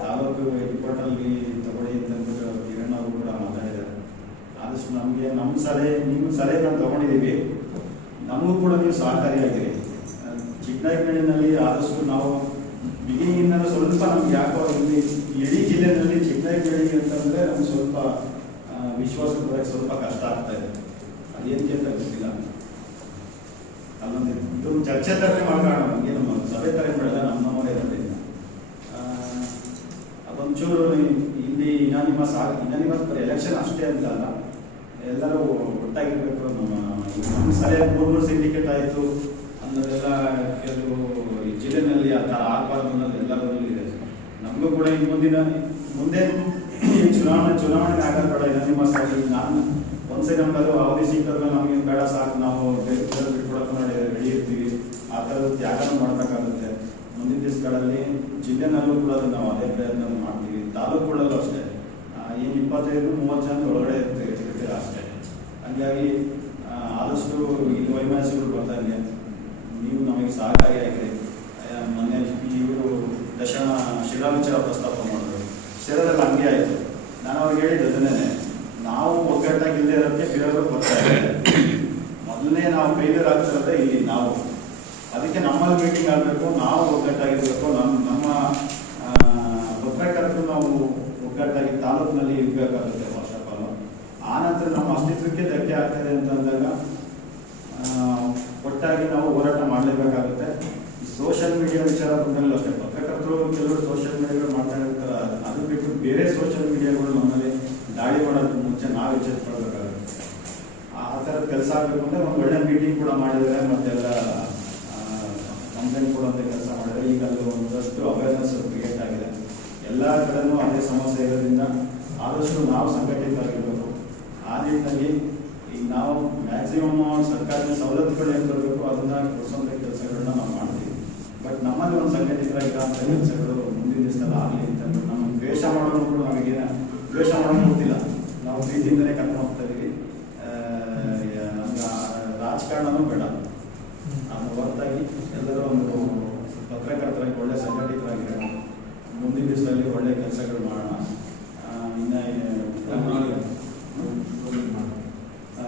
ತಾಲೂಕು ಹೆಡ್ಕ್ವಾರ್ಟರ್ಗೆ ತಗೊಳ್ಳಿ ಅಂತಂದ್ಬಿಟ್ಟು ಕಿರಣ್ ಅವರು ಕೂಡ ಮಾತಾಡಿದ್ದಾರೆ. ಆದಷ್ಟು ನಮಗೆ ನಮ್ಮ ಸಲಹೆ ನಿಮ್ಮ ಸಲಹೆಗಳನ್ನು ತಗೊಂಡಿದ್ದೀವಿ. ನಮಗೂ ಕೂಡ ನೀವು ಸಹಕಾರಿಯಾಗಿರಿ. ಚಿಕ್ಕನಾಯಕನಹಳ್ಳಿನಲ್ಲಿ ಆದಷ್ಟು ನಾವು ಬಿಗಿನಿಂದ ಸ್ವಲ್ಪ ನಮ್ಗೆ ಯಾಕೋ ಇಲ್ಲಿ ಇಡೀ ಜಿಲ್ಲೆಯಲ್ಲಿ ಚಿಕ್ಕನಾಯಕನಹಳ್ಳಿ ಅಂತಂದರೆ ನಮ್ಗೆ ಸ್ವಲ್ಪ ವಿಶ್ವಾಸ ಬರೋಕ್ಕೆ ಸ್ವಲ್ಪ ಕಷ್ಟ ಆಗ್ತಾ ಇದೆ. ಅದೇನಕ್ಕೆ ಅಂತ ಗೊತ್ತಿಲ್ಲ. ಅಲ್ಲೊಂದು ಇದೊಂದು ಚರ್ಚೆ ಥರನೇ ಮಾಡ್ಕೊಳ್ಳೋಣ. ನಮಗೆ ನಮ್ಮ ಸಭೆ ಥರ ಬೆಳೆದ ನಮ್ಮವರೇ ಇರೋದ್ರಿಂದ ಅದೊಂಚೂರು ಇಲ್ಲಿ ಇನಾನಿಮಸ್ ಬರೀ ಎಲೆಕ್ಷನ್ ಅಷ್ಟೇ ಅಂತ ಅಲ್ಲ, ಎಲ್ಲರೂ ಒಟ್ಟಾಗಿರ್ಬೇಕು. ನಮ್ಮ ಸಲಹೆ 3 ಸಿಂಡಿಕೇಟ್ ಆಯಿತು ಅನ್ನೋದೆಲ್ಲ ಕೆಲವು ಈ ಜಿಲ್ಲೆನಲ್ಲಿ ಆ ಥರ ಆಗಬಾರ್ದು ಅನ್ನೋದು ಎಲ್ಲರಲ್ಲೂ ಇದೆ. ನಮಗೂ ಕೂಡ ಈ ಮುಂದೆ ಈ ಚುನಾವಣೆಗೆ ಆಗೋದು ಬೇಡ. ಇನಾನಿಮಸ್ ಆಗಿ ನಾನು ಒಂದ್ಸರಿ ನಮ್ಗೆ ಅವಧಿ ಸಿಕ್ಕಿದ್ರೆ ನಮಗೆ ಬೇಡ ಸಾಕು, ನಾವು ಬಿಟ್ಕೊಡಕ್ಕೆ ನೋಡಿ ರೆಡಿ ಇರ್ತೀವಿ. ಆ ಥರದ ತ್ಯಾಗನೂ ಮಾಡಬೇಕಾಗುತ್ತೆ. ಮುಂದಿನ ದಿವಸಗಳಲ್ಲಿ ಜಿಲ್ಲೆನಲ್ಲೂ ಕೂಡ ನಾವು ಅದೇ ಪ್ರಯತ್ನ ಮಾಡ್ತೀವಿ. ತಾಲೂಕುಗಳಲ್ಲೂ ಅಷ್ಟೇ ಏನು 25-30 ಜನ ಒಳಗಡೆ ಇರ್ತೀವಿ ಅಷ್ಟೇ. ಹಾಗಾಗಿ ಆದಷ್ಟು ಇಲ್ಲಿ ವೈಮನಸ್ಸುಗಳು ಬರ್ದಂಗೆ ನೀವು ನಮಗೆ ಸಹಕಾರಿಯಾಗಿದೆ. ಮೊನ್ನೆ ಇವರು ದರ್ಶನ ಶಿರಾ ವಿಚಾರ ಪ್ರಸ್ತಾಪ ಮಾಡಿದ್ರು. ಶಿರಾದಲ್ಲಿ ಹಂಗೆ ಆಯಿತು. ನಾನು ಅವ್ರಿಗೆ ಹೇಳಿದ್ದು ಅದನ್ನೇ, ನಾವು ಒಗ್ಗಟ್ಟಾಗಿಲ್ಲದೆ ಇರೋಕ್ಕೆ ಬೇರೆಯವರು ಬರ್ತಾರೆ. ಮೊದಲನೇ ನಾವು ಫೇಲ್ಯೂರ್ ಆಗ್ತಿರೋದೇ ಇಲ್ಲಿ ನಾವು. ಅದಕ್ಕೆ ನಮ್ಮಲ್ಲಿ ಮೀಟಿಂಗ್ ಆಗಬೇಕು, ನಾವು ಒಗ್ಗಟ್ಟಾಗಿರಬೇಕು. ನಮ್ಮ ಪತ್ರಕರ್ತರು ನಾವು ಒಗ್ಗಟ್ಟಾಗಿ ತಾಲೂಕಿನಲ್ಲಿ ಇರಬೇಕಾಗುತ್ತೆ ಫಸ್ಟ್ ಆಫ್ ಆಲ್. ಆನಂತರ ನಮ್ಮ ಅಸ್ತಿತ್ವಕ್ಕೆ ಧಕ್ಕೆ ಆಗ್ತದೆ ಅಂತಂದಾಗ ಒಟ್ಟಾಗಿ ನಾವು ಹೋರಾಟ ಮಾಡಲೇಬೇಕಾಗುತ್ತೆ. ಸೋಷಿಯಲ್ ಮೀಡಿಯಾ ವಿಚಾರ ಬಂದಲ್ಲೂ ಅಷ್ಟೇ ಪತ್ರಕರ್ತರು ಕೆಲವರು ಸೋಷಿಯಲ್ ಮೀಡಿಯಾಗಳು ಮಾಡ್ತಾ ಇರ್ತಾರೆ. ಅದು ಬಿಟ್ಟು ಬೇರೆ ಸೋಷಿಯಲ್ ಮೀಡಿಯಾಗಳು ನಮ್ಮಲ್ಲಿ ದಾಳಿ ಮಾಡೋದಕ್ಕೆ ಮುಂಚೆ ನಾವು ಎಚ್ಚೆತ್ಕೊಳ್ಬೇಕಾಗುತ್ತೆ. ಆ ಥರದ ಕೆಲಸ ಆಗಬೇಕು ಅಂದರೆ ಒಂದು ಒಳ್ಳೆ ಮೀಟಿಂಗ್ ಕೂಡ ಮಾಡಿದರೆ ಮತ್ತೆಲ್ಲ ಕಂಪ್ಲೇಂಟ್ ಕೊಡುವಂಥ ಕೆಲಸ ಮಾಡಿದರೆ ಈಗ ಅದು ಒಂದಷ್ಟು ಅವೇರ್ನೆಸ್ ಕ್ರಿಯೇಟ್ ಆಗಿದೆ. ಎಲ್ಲ ಕಡೆನೂ ಅದೇ ಸಮಸ್ಯೆ ಇರೋದ್ರಿಂದ ಆದಷ್ಟು ನಾವು ಸಂಘಟಿತರಾಗಿರಬೇಕು. ಆ ನಿಟ್ಟಿನಲ್ಲಿ ಈಗ ನಾವು ಮ್ಯಾಕ್ಸಿಮಮ್ ಸರ್ಕಾರದ ಸವಲತ್ತುಗಳು ಏನು ಬರಬೇಕು ಅದನ್ನು ಕೊಡಿಸೋಂಥ ಕೆಲಸಗಳನ್ನ ನಾವು ಮಾಡ್ತೀವಿ. ಬಟ್ ನಮ್ಮಲ್ಲಿ ಒಂದು ಸಂಘಟಿತರಾಗಿರೋಂಥ ಕೆಲಸಗಳು ಮುಂದಿನ ದಿವಸದಲ್ಲಿ ಆಗಲಿ ಅಂತ ನಮ್ಮ ದ್ವೇಷ ಮಾಡೋದು ಕೂಡ ನಮಗೇನು ದ್ವೇಷ ಮಾಡೋದು ಗೊತ್ತಿಲ್ಲ. ನಾವು ಪ್ರೀತಿಯಿಂದಲೇ ಕರ್ಕೊಂಡು ಹೋಗ್ತಾ ಇದ್ದೀವಿ. ನಮ್ಗೆ ರಾಜಕಾರಣನೂ ಬೇಡ. ಅದು ಹೊರತಾಗಿ ಎಲ್ಲರೂ ಒಂದು ಪತ್ರಕರ್ತರಾಗಿ ಒಳ್ಳೆ ಸಂಘಟಿತರಾಗಿರೋಣ. ಮುಂದಿನ ದಿವಸದಲ್ಲಿ ಒಳ್ಳೆ ಕೆಲಸಗಳು ಮಾಡೋಣ.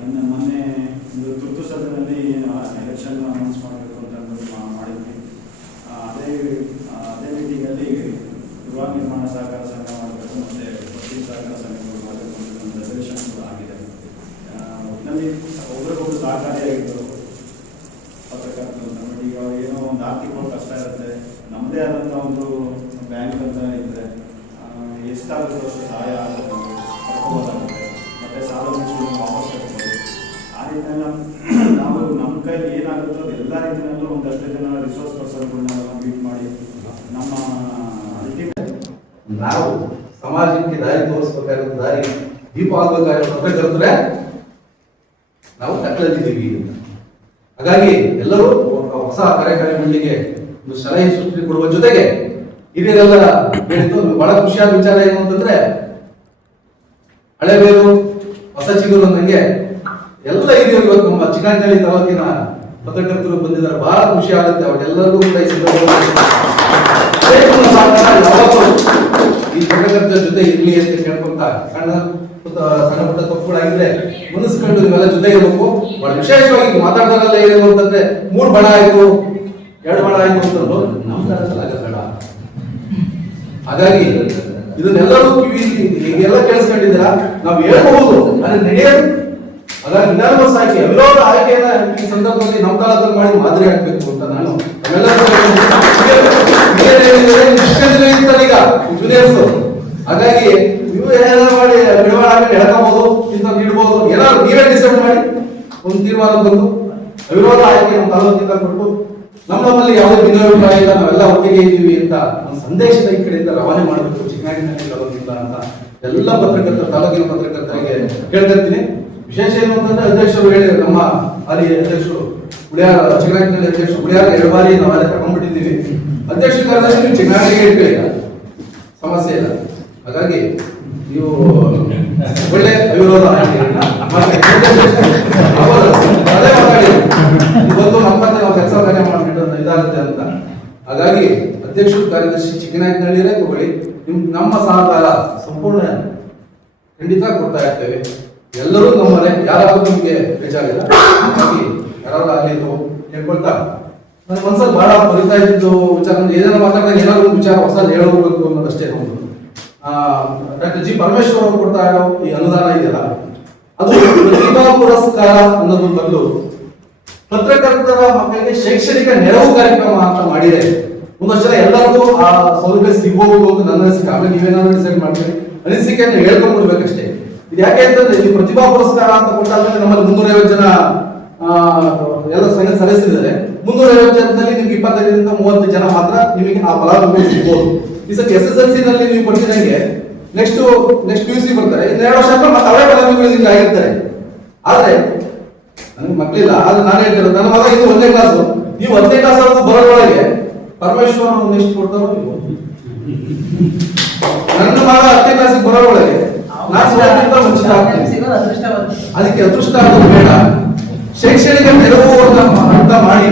ಇನ್ನು ಮೊನ್ನೆ ಒಂದು ತುರ್ತು ಸದನದಲ್ಲಿ ಎಲೆಕ್ಷನ್ ಅನೌನ್ಸ್ ಮಾಡಬೇಕು ಅಂತ ಒಂದು ಆರ್ಥಿಕವಾಗಿ ಕಷ್ಟ ಇರುತ್ತೆ. ನಮ್ಮದೇ ಆದಂಥ ಒಂದು ಬ್ಯಾಂಕ್ ಅಂತ ಇದ್ದರೆ ಎಷ್ಟಾಗುತ್ತೋ ಅಷ್ಟು ಸಹಾಯ ಪಡ್ಕೋಬೋದಾಗುತ್ತೆ. ಮತ್ತು ಸಾಲ ಮುಚ್ಚಲು ವಾಪಸ್ ಕಟ್ಬೋದು. ಆ ರೀತಿಯೆಲ್ಲ ನಾವು ನಮ್ಮ ಕೈಲಿ ಏನಾಗುತ್ತೋ ಅದು ಎಲ್ಲ ರೀತಿಯಲ್ಲೂ ಒಂದಷ್ಟು ಜನ ರಿಸೋರ್ಸ್ ಪರ್ಸನ್ಗಳನ್ನ ಮೀಟ್ ಮಾಡಿ ನಮ್ಮ ನಾವು ಸಮಾಜಕ್ಕೆ ದಾರಿ ತೋರಿಸ್ಬೇಕಾಗಿರೋ ದಾರಿ ದೀಪ ಆಗ್ಬೇಕಾಗಿರೋ ಪತ್ರಕರ್ತರೆ ನಾವು ತಕ್ಕಲಿದ್ದೀವಿ. ಹಾಗಾಗಿ ಎಲ್ಲರೂ ಹೊಸ ಕಾರ್ಯಕ್ರಮಗಳಿಗೆ ಒಂದು ಸಲಹೆ ಸೂಚನೆ ಕೊಡುವ ಜೊತೆಗೆ ಹಿರಿಯರೆಲ್ಲ ಹೇಳಿದ್ದು ಬಹಳ ಖುಷಿಯಾದ ವಿಚಾರ ಏನು ಅಂತಂದ್ರೆ ಹಳೆಬೇರು ಹೊಸ ಚಿಗುರು ಅಂದಂಗೆ ಎಲ್ಲ ಹಿರಿಯರು ಇವತ್ತು ನಮ್ಮ ಚಿಕ್ಕನಹಳ್ಳಿ ತಾಲೂಕಿನ ಪತ್ರಕರ್ತರು ಬಂದಿದ್ದಾರೆ. ಬಹಳ ಖುಷಿ ಆಗುತ್ತೆ. ಅವರೆಲ್ಲರಿಗೂ ಕೂಡ ಈ ಪತ್ರಕರ್ತರ ಜೊತೆ ಇರ್ಲಿ ಅಂತ ಕೇಳ್ಕೊಂತ ಸಣ್ಣ ಪುಟ್ಟ ತಪ್ಪುಗಳಾಗಿದ್ರೆ ಮನಸ್ಕೊಂಡು ನೀವೆಲ್ಲ ಜೊತೆ ಇರಬೇಕು. ಬಹಳ ವಿಶೇಷವಾಗಿ ಮಾತಾಡೋದಲ್ಲ ಏನು ಅಂತಂದ್ರೆ 3 ಬಣ ಆಯ್ತು 2 ಬಣ ಆಯ್ತು ಅಂತಂದ್ರು ನಮ್ಮ ಬೇಡ. ಹಾಗಾಗಿ ಇದನ್ನೆಲ್ಲರೂ ಹೀಗೆಲ್ಲ ಕೇಳಿಸ್ಕೊಂಡಿದ್ದೀರಾ, ನಾವು ಹೇಳ್ಬಹುದು ಅದನ್ನ ನಡೆಯೋದು. ಹಾಗಾಗಿ ನಿಧಾನವಸ್ ಹಾಕಿ ಅವಿರೋಧ ಆಯ್ಕೆಯನ್ನ ಈ ಸಂದರ್ಭದಲ್ಲಿ ನಮ್ಮ ತಾಲೂಕಲ್ಲಿ ಮಾಡಿ ಮಾದರಿ ಹಾಕ್ಬೇಕು ಅಂತ ನಾನು ಈಗ ಜೂನಿಯರ್ಸ್. ಹಾಗಾಗಿ ನೀವು ಏನಾದ್ರು ಮಾಡಿ ಬಿಡುಗಡೆ ಹೇಳ್ಕೋಬಹುದು, ಇಂತ ನೀಡಬಹುದು. ಏನಾದ್ರು ನೀವೇ ಡಿಸೈಡ್ ಮಾಡಿ ಒಂದು ತೀರ್ಮಾನ ಬಂದು ಅವಿರೋಧ ಆಯ್ಕೆ ನಮ್ಮ ತಾಲೂಕಿಂದ ಕೊಟ್ಟು ನಮ್ಮಲ್ಲಿ ಯಾವುದೇ ಭಿನ್ನಾಭಿಪ್ರಾಯ ಇಲ್ಲ, ನಾವೆಲ್ಲ ಒಟ್ಟಿಗೆ ಇದ್ದೀವಿ ಅಂತ ಒಂದು ಸಂದೇಶದ ಈ ಕಡೆಯಿಂದ ರವಾನೆ ಮಾಡಬೇಕು ಚಿಕ್ಕನಹಳ್ಳಿ ತಾಲೂಕಿಂದ ಅಂತ ಎಲ್ಲ ಪತ್ರಕರ್ತರ ತಾಲೂಕಿನ ಪತ್ರಕರ್ತರಿಗೆ ಕೇಳ್ತಿರ್ತೀನಿ. ವಿಶೇಷ ಏನು ಅಂತಂದ್ರೆ ಅಧ್ಯಕ್ಷರು ಹೇಳಿ ನಮ್ಮ ಅಲ್ಲಿ ಅಧ್ಯಕ್ಷರು ಉಳಿಯಾರ ಚಿಕ್ಕನಹಳ್ಳಿ ಅಧ್ಯಕ್ಷರು ಉಳಿಯಾರ 2 ಬಾರಿ ನಾವೆಲ್ಲ ತಗೊಂಡ್ಬಿಟ್ಟಿದ್ದೀವಿ. ಅಧ್ಯಕ್ಷ ಕಾರ್ಯದರ್ಶಿ ನೀವು ಚಿಕ್ಕನಹಳ್ಳಿಗೆ ಇಟ್ಕೊಳ್ಳಿ, ಸಮಸ್ಯೆ ಇಲ್ಲ. ಹಾಗಾಗಿ ನೀವು ಒಳ್ಳೆ ಅವಿರೋಧ ಅದೇ ಮಾತಾಡಿ ಇವತ್ತು ನಮ್ಮತ್ತೆ ನಾವು ಕೆಲಸ ಕಾರ್ಯ ಮಾಡಿಬಿಟ್ಟು ಇದಾಗುತ್ತೆ ಅಂತ. ಹಾಗಾಗಿ ಅಧ್ಯಕ್ಷ ಕಾರ್ಯದರ್ಶಿ ಚಿಕ್ಕನಹಳ್ಳಿಯೇ ತಗೊಳ್ಳಿ. ನಮ್ಮ ಸಹಕಾರ ಸಂಪೂರ್ಣ ಖಂಡಿತ ಕೊಡ್ತಾ ಇರ್ತೇವೆ. ಎಲ್ಲರೂ ನಮ್ಮನೆ, ಯಾರಾದ್ರೂ ನಿಮಗೆ ಬೇಜಾರಿಲ್ಲ. ಹಾಗಾಗಿ ಯಾರಾದ್ರೂ ಆಗಲಿ ಹೇಳ್ಕೊಳ್ತಾ ನನ್ನ ಮನಸ್ಸಲ್ಲಿ ಬಹಳ ಬರಿತಾ ಇದ್ದು ವಿಚಾರ, ಏನೇನೋ ಮಾತಾಡಿದಾಗ ಏನಾದ್ರು ವಿಚಾರ ಹೊಸ ಹೇಳಬೇಕು ಅನ್ನೋದಷ್ಟೇ. ಒಂದು ಡಾಕ್ಟರ್ ಜಿ ಪರಮೇಶ್ವರ್ ಅವರು ಕೊಡ್ತಾ ಇರೋ ಈ ಅನುದಾನ ಇದೆಯಲ್ಲ, ಅದು ಪ್ರತಿಭಾ ಪುರಸ್ಕಾರ ಅನ್ನೋದು ಬದಲು ಪತ್ರಕರ್ತರ ಮಕ್ಕಳಿಗೆ ಶೈಕ್ಷಣಿಕ ನೆರವು ಕಾರ್ಯಕ್ರಮ ಅಂತ ಮಾಡಿದೆ. ಒಂದಷ್ಟು ಜನ ಎಲ್ಲರಿಗೂ ಆ ಸೌಲಭ್ಯ ಸಿಗಬಹುದು ಅಂತ ನನ್ನ ಅನಿಸಿಕೆ. ಆಮೇಲೆ ನೀವೇನಾದ್ರು ಡಿಸೈಡ್ ಮಾಡ್ತೀವಿ, ಅನಿಸಿಕೆಯನ್ನು ಹೇಳ್ಕೊಂಡ್ಬಿಡ್ಬೇಕಷ್ಟೇ. ಇದು ಯಾಕೆ ಅಂತಂದ್ರೆ ಈ ಪ್ರತಿಭಾ ಪುರಸ್ಕಾರ ಅಂತ ಕೊಟ್ಟಾದ್ಮೇಲೆ ನಮ್ಮಲ್ಲಿ 350 ಜನ ಎಲ್ಲ ಸದಸ್ಯರಿದ್ದಾರೆ. 350 ಜನದಲ್ಲಿ ನಿಮ್ಗೆ 25ರಿಂದ 30 ಜನ ಮಾತ್ರ ನಿಮಗೆ ಆ ಫಲಾನುಭವಿ ಸಿಗ್ಬೋದು. ಈ ಸತಿ SSLC ನಲ್ಲಿ ನೀವು ಕೊಟ್ಟಿದಂಗೆ ನೆಕ್ಸ್ಟ್ PUC ಬರ್ತಾರೆ, ಇನ್ನು 2 ವರ್ಷ ಮತ್ತೆ ಅವರೇ ಫಲಾನುಭವಿಗಳು ನಿಮ್ಗೆ ಆಗಿರ್ತಾರೆ. ಆದ್ರೆ ನನಗೆ ಮಕ್ಕಳಿಲ್ಲ, ಆದ್ರೆ ನಾನು ಹೇಳ್ತಿರೋದು ನನ್ನ ಮಗ ಇದು 1ನೇ ಕ್ಲಾಸು, ನೀವು 10ನೇ ಕ್ಲಾಸ್ ಆದ್ರೂ ಬರೋದ್ರೊಳಗೆ ಪರಮೇಶ್ವರ ನೆಕ್ಸ್ಟ್ ಕೊಡ್ತಾರೋ ನೀವು. ನನ್ನ ಮಗ 10ನೇ ಕ್ಲಾಸಿಗೆ ಬರೋದ್ರೊಳಗೆ ಅದಕ್ಕೆ ಅದೃಷ್ಟ ಆಗೋದು ಬೇಡ. ಶೈಕ್ಷಣಿಕ ನೆರವು ಅಂತ ಮಾಡಿ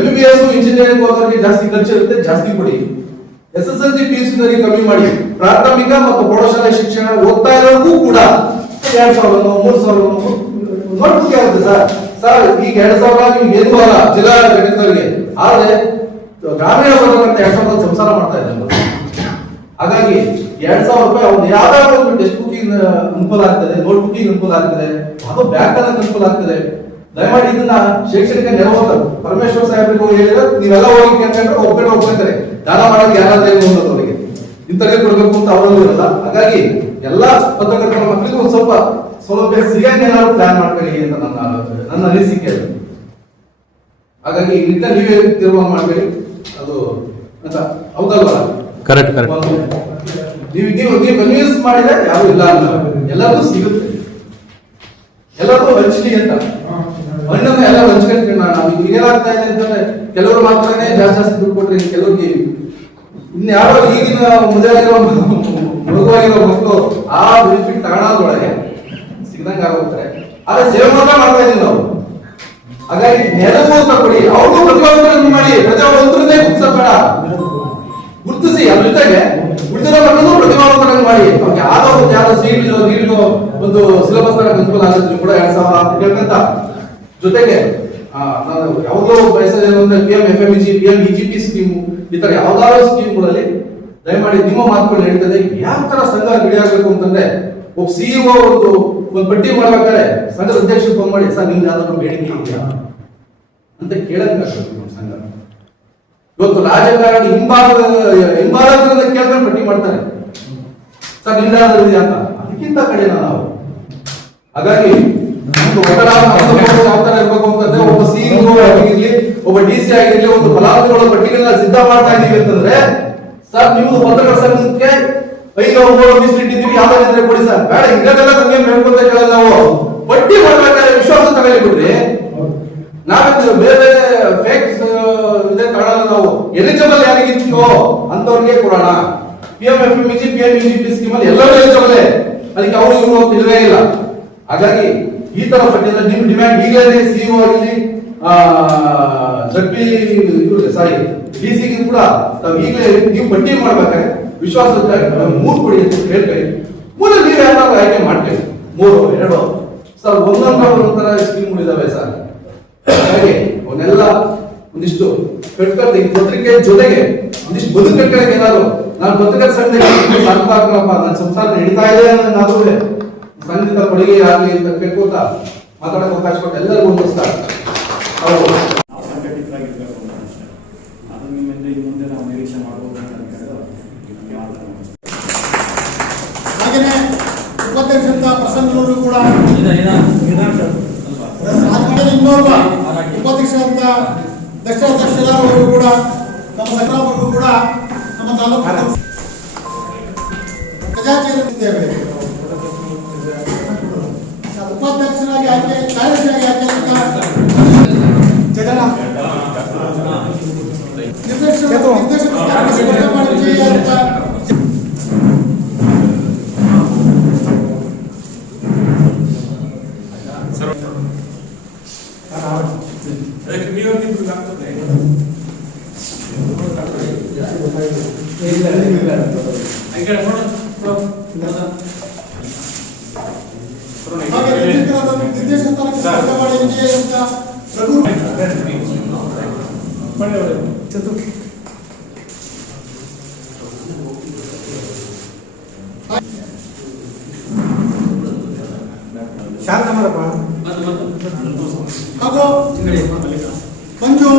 MBBS ಇಂಜಿನಿಯರಿಂಗ್ ಹೋಗೋರಿಗೆ ಜಾಸ್ತಿ ಖರ್ಚು ಇರುತ್ತೆ, ಜಾಸ್ತಿ ಕೊಡಿ. SSLC PUC ನಲ್ಲಿ ಕಮ್ಮಿ ಮಾಡಿ. ಪ್ರಾಥಮಿಕ ಮತ್ತು ಪ್ರೌಢಶಾಲಾ ಶಿಕ್ಷಣ ಓದ್ತಾ ಇರೋರ್ಗೂ ಕೂಡ 2000 3000 ನೋಡ್ಲಿಕ್ಕೆ ಆಗುತ್ತೆ ಸರ್. ಈಗ 2000 ನಿಮ್ಗೆ ಏನು ಅಲ್ಲ ಜಿಲ್ಲಾ ಘಟಕದವರಿಗೆ, ಆದ್ರೆ ಗ್ರಾಮೀಣ ವರ್ಗದಂತೆ 2000 ಸಂಸಾರ ಮಾಡ್ತಾ ಇದ್ದಾರೆ. ಹಾಗಾಗಿ 2000 ರೂಪಾಯಿ ಅವ್ರು ಯಾವ್ದಾದ್ರು ಒಂದು ಟೆಕ್ಸ್ಟ್ ಬುಕ್ಕಿಂಗ್ ಅನುಕೂಲ ಆಗ್ತದೆ, ನೋಟ್ ಬುಕ್ಕಿಂಗ್ ಅನುಕೂಲ ಆಗ್ತದೆ, ಅದು ಬ್ಯಾಗ್ ತನಕ ಅನುಕೂಲ ಆಗ್ತದೆ. ದಯಮಾಡಿ ಇದನ್ನ ಶೈಕ್ಷಣಿಕ ನೆರವು ಪರಮೇಶ್ವರ ಸಾಹೇಬರಿಗೆ ಹೇಳಿದ್ರೆ ನೀವೆಲ್ಲ ಹೋಗಿ ಕೇಳ್ಕೊಂಡ್ರೆ ಒಪ್ಕೊಂತಾರೆ. ದಾನ ಮಾಡೋಕೆ ಯಾರಾದ್ರೂ ಏನು ಅನ್ನೋದು ಅವರಿಗೆ ಇಂಥವ್ರಿಗೆ ಕೊಡ್ಬೇಕು ಅಂತ ಅವರಲ್ಲೂ ಇರಲ್ಲ. ಹಾಗಾಗಿ ಎಲ್ಲಾ ಪತ್ರಕರ್ತರ ಮಕ್ಕಳಿಗೂ ಒಂದು ಸ್ವಲ್ಪ ಸೌಲಭ್ಯ ಸಿಗಂಗೆ ಏನಾದ್ರು ಪ್ಲಾನ್ ಮಾಡ್ಕೊಳ್ಳಿ ಅಂತ ನನ್ನ ಅನಿಸಿಕೆ. ಹಾಗಾಗಿ ಇಂಥ ನೀವೇ ತೀರ್ಮಾನ ಮಾಡ್ಬೇಡಿ, ಅದು ಅಂತ ಹೌದಲ್ವ? ಕರೆಕ್ಟ್. ನೀವು ಕನ್ವಿನ್ಸ್ ಮಾಡಿದ್ರೆ ಯಾರು ಇಲ್ಲ ಅಂತ, ಎಲ್ಲರಿಗೂ ಸಿಗುತ್ತೆ, ಎಲ್ಲರಿಗೂ ಹಂಚಿಕೆ ಅಂತ ಹಣ್ಣನ್ನು ಎಲ್ಲ ಹಂಚ್ಕೊಂಡು ನಾವು ಏನಾಗ್ತಾ ಇದೆ ಅಂತಂದ್ರೆ ಕೆಲವರು ಮಾತ್ರನೇ ಜಾಸ್ತಿ ದುಡ್ಡು ಕೊಟ್ರಿ, ಕೆಲವ್ರಿಗೆ ಇನ್ಯಾರೋ ಈಗಿನ ಮದುವೆಯಾಗಿರೋ ಮಗುವಾಗಿರೋ ಮಕ್ಕಳು ಆ ಬೆನಿಫಿಟ್ ತಗೊಳೋದ್ರೊಳಗೆ ಸಿಗದಂಗೆ ಆಗೋಗ್ತಾರೆ. ಆದ್ರೆ ಸೇವೆ ಮಾತ್ರ ಮಾಡ್ತಾ ಇದೀವಿ ನಾವು. ಹಾಗಾಗಿ ನೆರವು ತಗೊಳ್ಳಿ, ಅವ್ರಿಗೂ ಪ್ರತಿಭಾವಂತರನ್ನು ಮಾಡಿ, ಪ್ರತಿಭಾವಂತರನ್ನೇ ಗುರ್ತಿಸಬೇಡ, ಗುರುತಿಸಿ ಅದ್ರ ಜೊತೆಗೆ ಉಳಿದಿರೋ ಮಕ್ಕಳು ಪ್ರತಿಭಾವಂತರನ್ನು ಮಾಡಿ. ಅವ್ರಿಗೆ ಯಾವ್ದೋ ಸೀಟ್ಲೋ ನೀರಿನೋ ಒಂದು ಸಿಲೆಬಸ್ ಅನುಕೂಲ ಆಗುತ್ತೆ ಕೂಡ 2000 ಅಂತ ಕೇಳ್ಕಂತ. ಜೊತೆಗೆ ನಾನು ಯಾವ್ದೋ ಬಯಸೋದು ಅಂದ್ರೆ PMFMEG PMEGP ಸ್ಕೀಮು, ಈ ತರ ಯಾವ್ದಾದ್ರು ಸ್ಕೀಮ್ಗಳಲ್ಲಿ ದಯಮಾಡಿ ನಿಮ್ಮ ಮಾತುಗಳು ನಡೀತದೆ. ಯಾವ ತರ ಸಂಘ ಗಿಡಿಯಾಗಬೇಕು ಅಂತಂದ್ರೆ ಒಬ್ಬ CEO ಒಂದು ಪಟ್ಟಿ ಮಾಡ್ಬೇಕಾದ್ರೆ ಸಂಘದ ಅಧ್ಯಕ್ಷರು ಫೋನ್ ಮಾಡಿ, ಸರ್ ನಿಮ್ಗೆ ಯಾವ್ದಾದ್ರು ಬೇಡಿಕೆ ಇದೆಯಾ, ಅಂತ ಕೇಳಕ್ಕಾಗಬೇಕು ನಮ್ಮ ಸಂಘ. ಇವತ್ತು ರಾಜಕಾರಣಿ ಹಿಂಬಾಲಕರಿಂದ ಕೇಳಿದ್ರೆ ಪಟ್ಟಿ ಮಾಡ್ತಾರೆ ಸರ್ ನಿಂದಾದ್ರೂ ಇದೆ ಅಂತ, ಅದಕ್ಕಿಂತ ಕಡೆನ ನಾವು. ಹಾಗಾಗಿ ಒಂದು ಯಾವ ತರ ಇರ್ಬೇಕು ಅಂತಂದ್ರೆ ಒಬ್ಬ ಸಿಇಒ ಆಗಿರ್ಲಿ, ಒಬ್ಬ DC ಆಗಿರ್ಲಿ, ಒಂದು ಫಲಾನುಭವಿಗಳ ಪಟ್ಟಿಗಳನ್ನ ಸಿದ್ಧ ಮಾಡ್ತಾ ಇದೀವಿ ಅಂತಂದ್ರೆ ಸರ್ ನಿಮ್ದು ಪತ್ರಕರ್ತರ ಸಂಘಕ್ಕೆ 5 ಮೀಸಲಿಟ್ಟಿದ್ದೀವಿ, ಯಾವ್ದಾದ್ರೆ ಕೊಡಿ ಸರ್. ಬೇಡ ಇದೆಲ್ಲ ನಮ್ಗೆ ಹೇಳ್ಕೊತ ಕೇಳಲ್ಲ, ನಾವು ಪಟ್ಟಿ ಮಾಡ್ಬೇಕಾದ್ರೆ ವಿಶ್ವಾಸ ತಗೊಳ್ಳಿ ಬಿಡ್ರಿ. ನಾವೇ ಬೇರೆ ಫೇಕ್ ಇದೆ ತಗೊಳ್ಳಲ್ಲ, ನಾವು ಎಲಿಜಿಬಲ್ ಯಾರಿಗಿತ್ತು ಅಂತವ್ರಿಗೆ ಕೊಡೋಣ. PMFMG PMEGP ಸ್ಕೀಮ್ ಅಲ್ಲಿ ಎಲ್ಲರೂ ಎಲಿಜಿಬಲ್, ಅದಕ್ಕೆ ಅವರು ಇವರು ಅಂತ ಇಲ್ಲವೇ ಇಲ್ಲ. ಹಾಗಾಗಿ ಈ ತರ ಪಟ್ಟಿಯಿಂದ ನಿಮ್ ಡಿಮ್ಯಾಂಡ್ ಈಗಲೇ ಸಿಇಒ ಆಗಲಿ DC ಕೂಡ ತಾವು ಈಗಲೇ ನೀವು ಪಟ್ಟಿ ಮಾಡ್ಬೇಕಾದ್ರೆ ವಿಶ್ವಾಸ 3 ಕೊಡಿ ಅಂತ ಹೇಳ್ತೀವಿ. 3 ನೀವು ಯಾರು ಆಯ್ಕೆ ಮಾಡ್ತೀವಿ, 3 2 ಸರ್ ಒಂದೊಂದರ ಸ್ಕೀಮ್ ಇದಾವೆ ಸರ್. ಹಾಗಾಗಿ ಅವನ್ನೆಲ್ಲ ಒಂದಿಷ್ಟು ಕಟ್ಕತ್ತೆ ಈ ಪತ್ರಿಕೆ ಜೊತೆಗೆ ಒಂದಿಷ್ಟು ಬದುಕು ಕಟ್ಟಕ್ಕೆ ಏನಾದ್ರು ನಾನು ಪತ್ರಿಕೆ ಸಂಘದಲ್ಲಿ ಸಾಕಪ್ಪ ನನ್ನ ಸಂಸಾರ ನಡೀತಾ ಇದೆ ಅನ್ನೋದು ಸಂಘದ ಕೊಡುಗೆ ಆಗಲಿ ಅಂತ ಕೇಳ್ಕೋತಾ ಮಾತಾಡಕ್ಕೆ ಅವಕಾಶ ಕೊಟ್ಟು ಎಲ್ಲರಿಗೂ ಒಂದು ಸರ್ ನಾವು ಸಂಘಟಿತರಾಗಿರ್ಬೇಕು ಅಂತ ಅಷ್ಟೇ. ಅದು ನಿಮ್ಮಿಂದ ಇನ್ನು ಮುಂದೆ ನಾವು ನಿರೀಕ್ಷೆ ಮಾಡ್ಬೋದು ಅಂತ ಅನ್ಕೊಂಡು ನಮಗೆ ಹಾಗೆಯೇ ಉಪಾಧ್ಯಕ್ಷರಿಂದ ಪ್ರಸನ್ನರು ಕೂಡ ಇನ್ನೋರ್ವ ಉಪಾಧ್ಯಕ್ಷರಂತ ದಕ್ಷರಾವರು ಕೂಡ ನಮ್ಮ ಸಂಗ್ರಾಮರು ಕೂಡ ನಮ್ಮ ತಾಲೂಕು ಪ್ರಜಾಕೀಯರಿದ್ದೇವೆ. ಉಪಾಧ್ಯಕ್ಷರಾಗಿ ಆಯ್ಕೆ, ಕಾರ್ಯದರ್ಶಿಯಾಗಿ ಆಯ್ಕೆ ಅಂತ ನಿರ್ದೇಶಕ ಅಂತ ಶಾಂತ ಮಾಡಪ್ಪ ಹಾಗೂ ಮಂಜು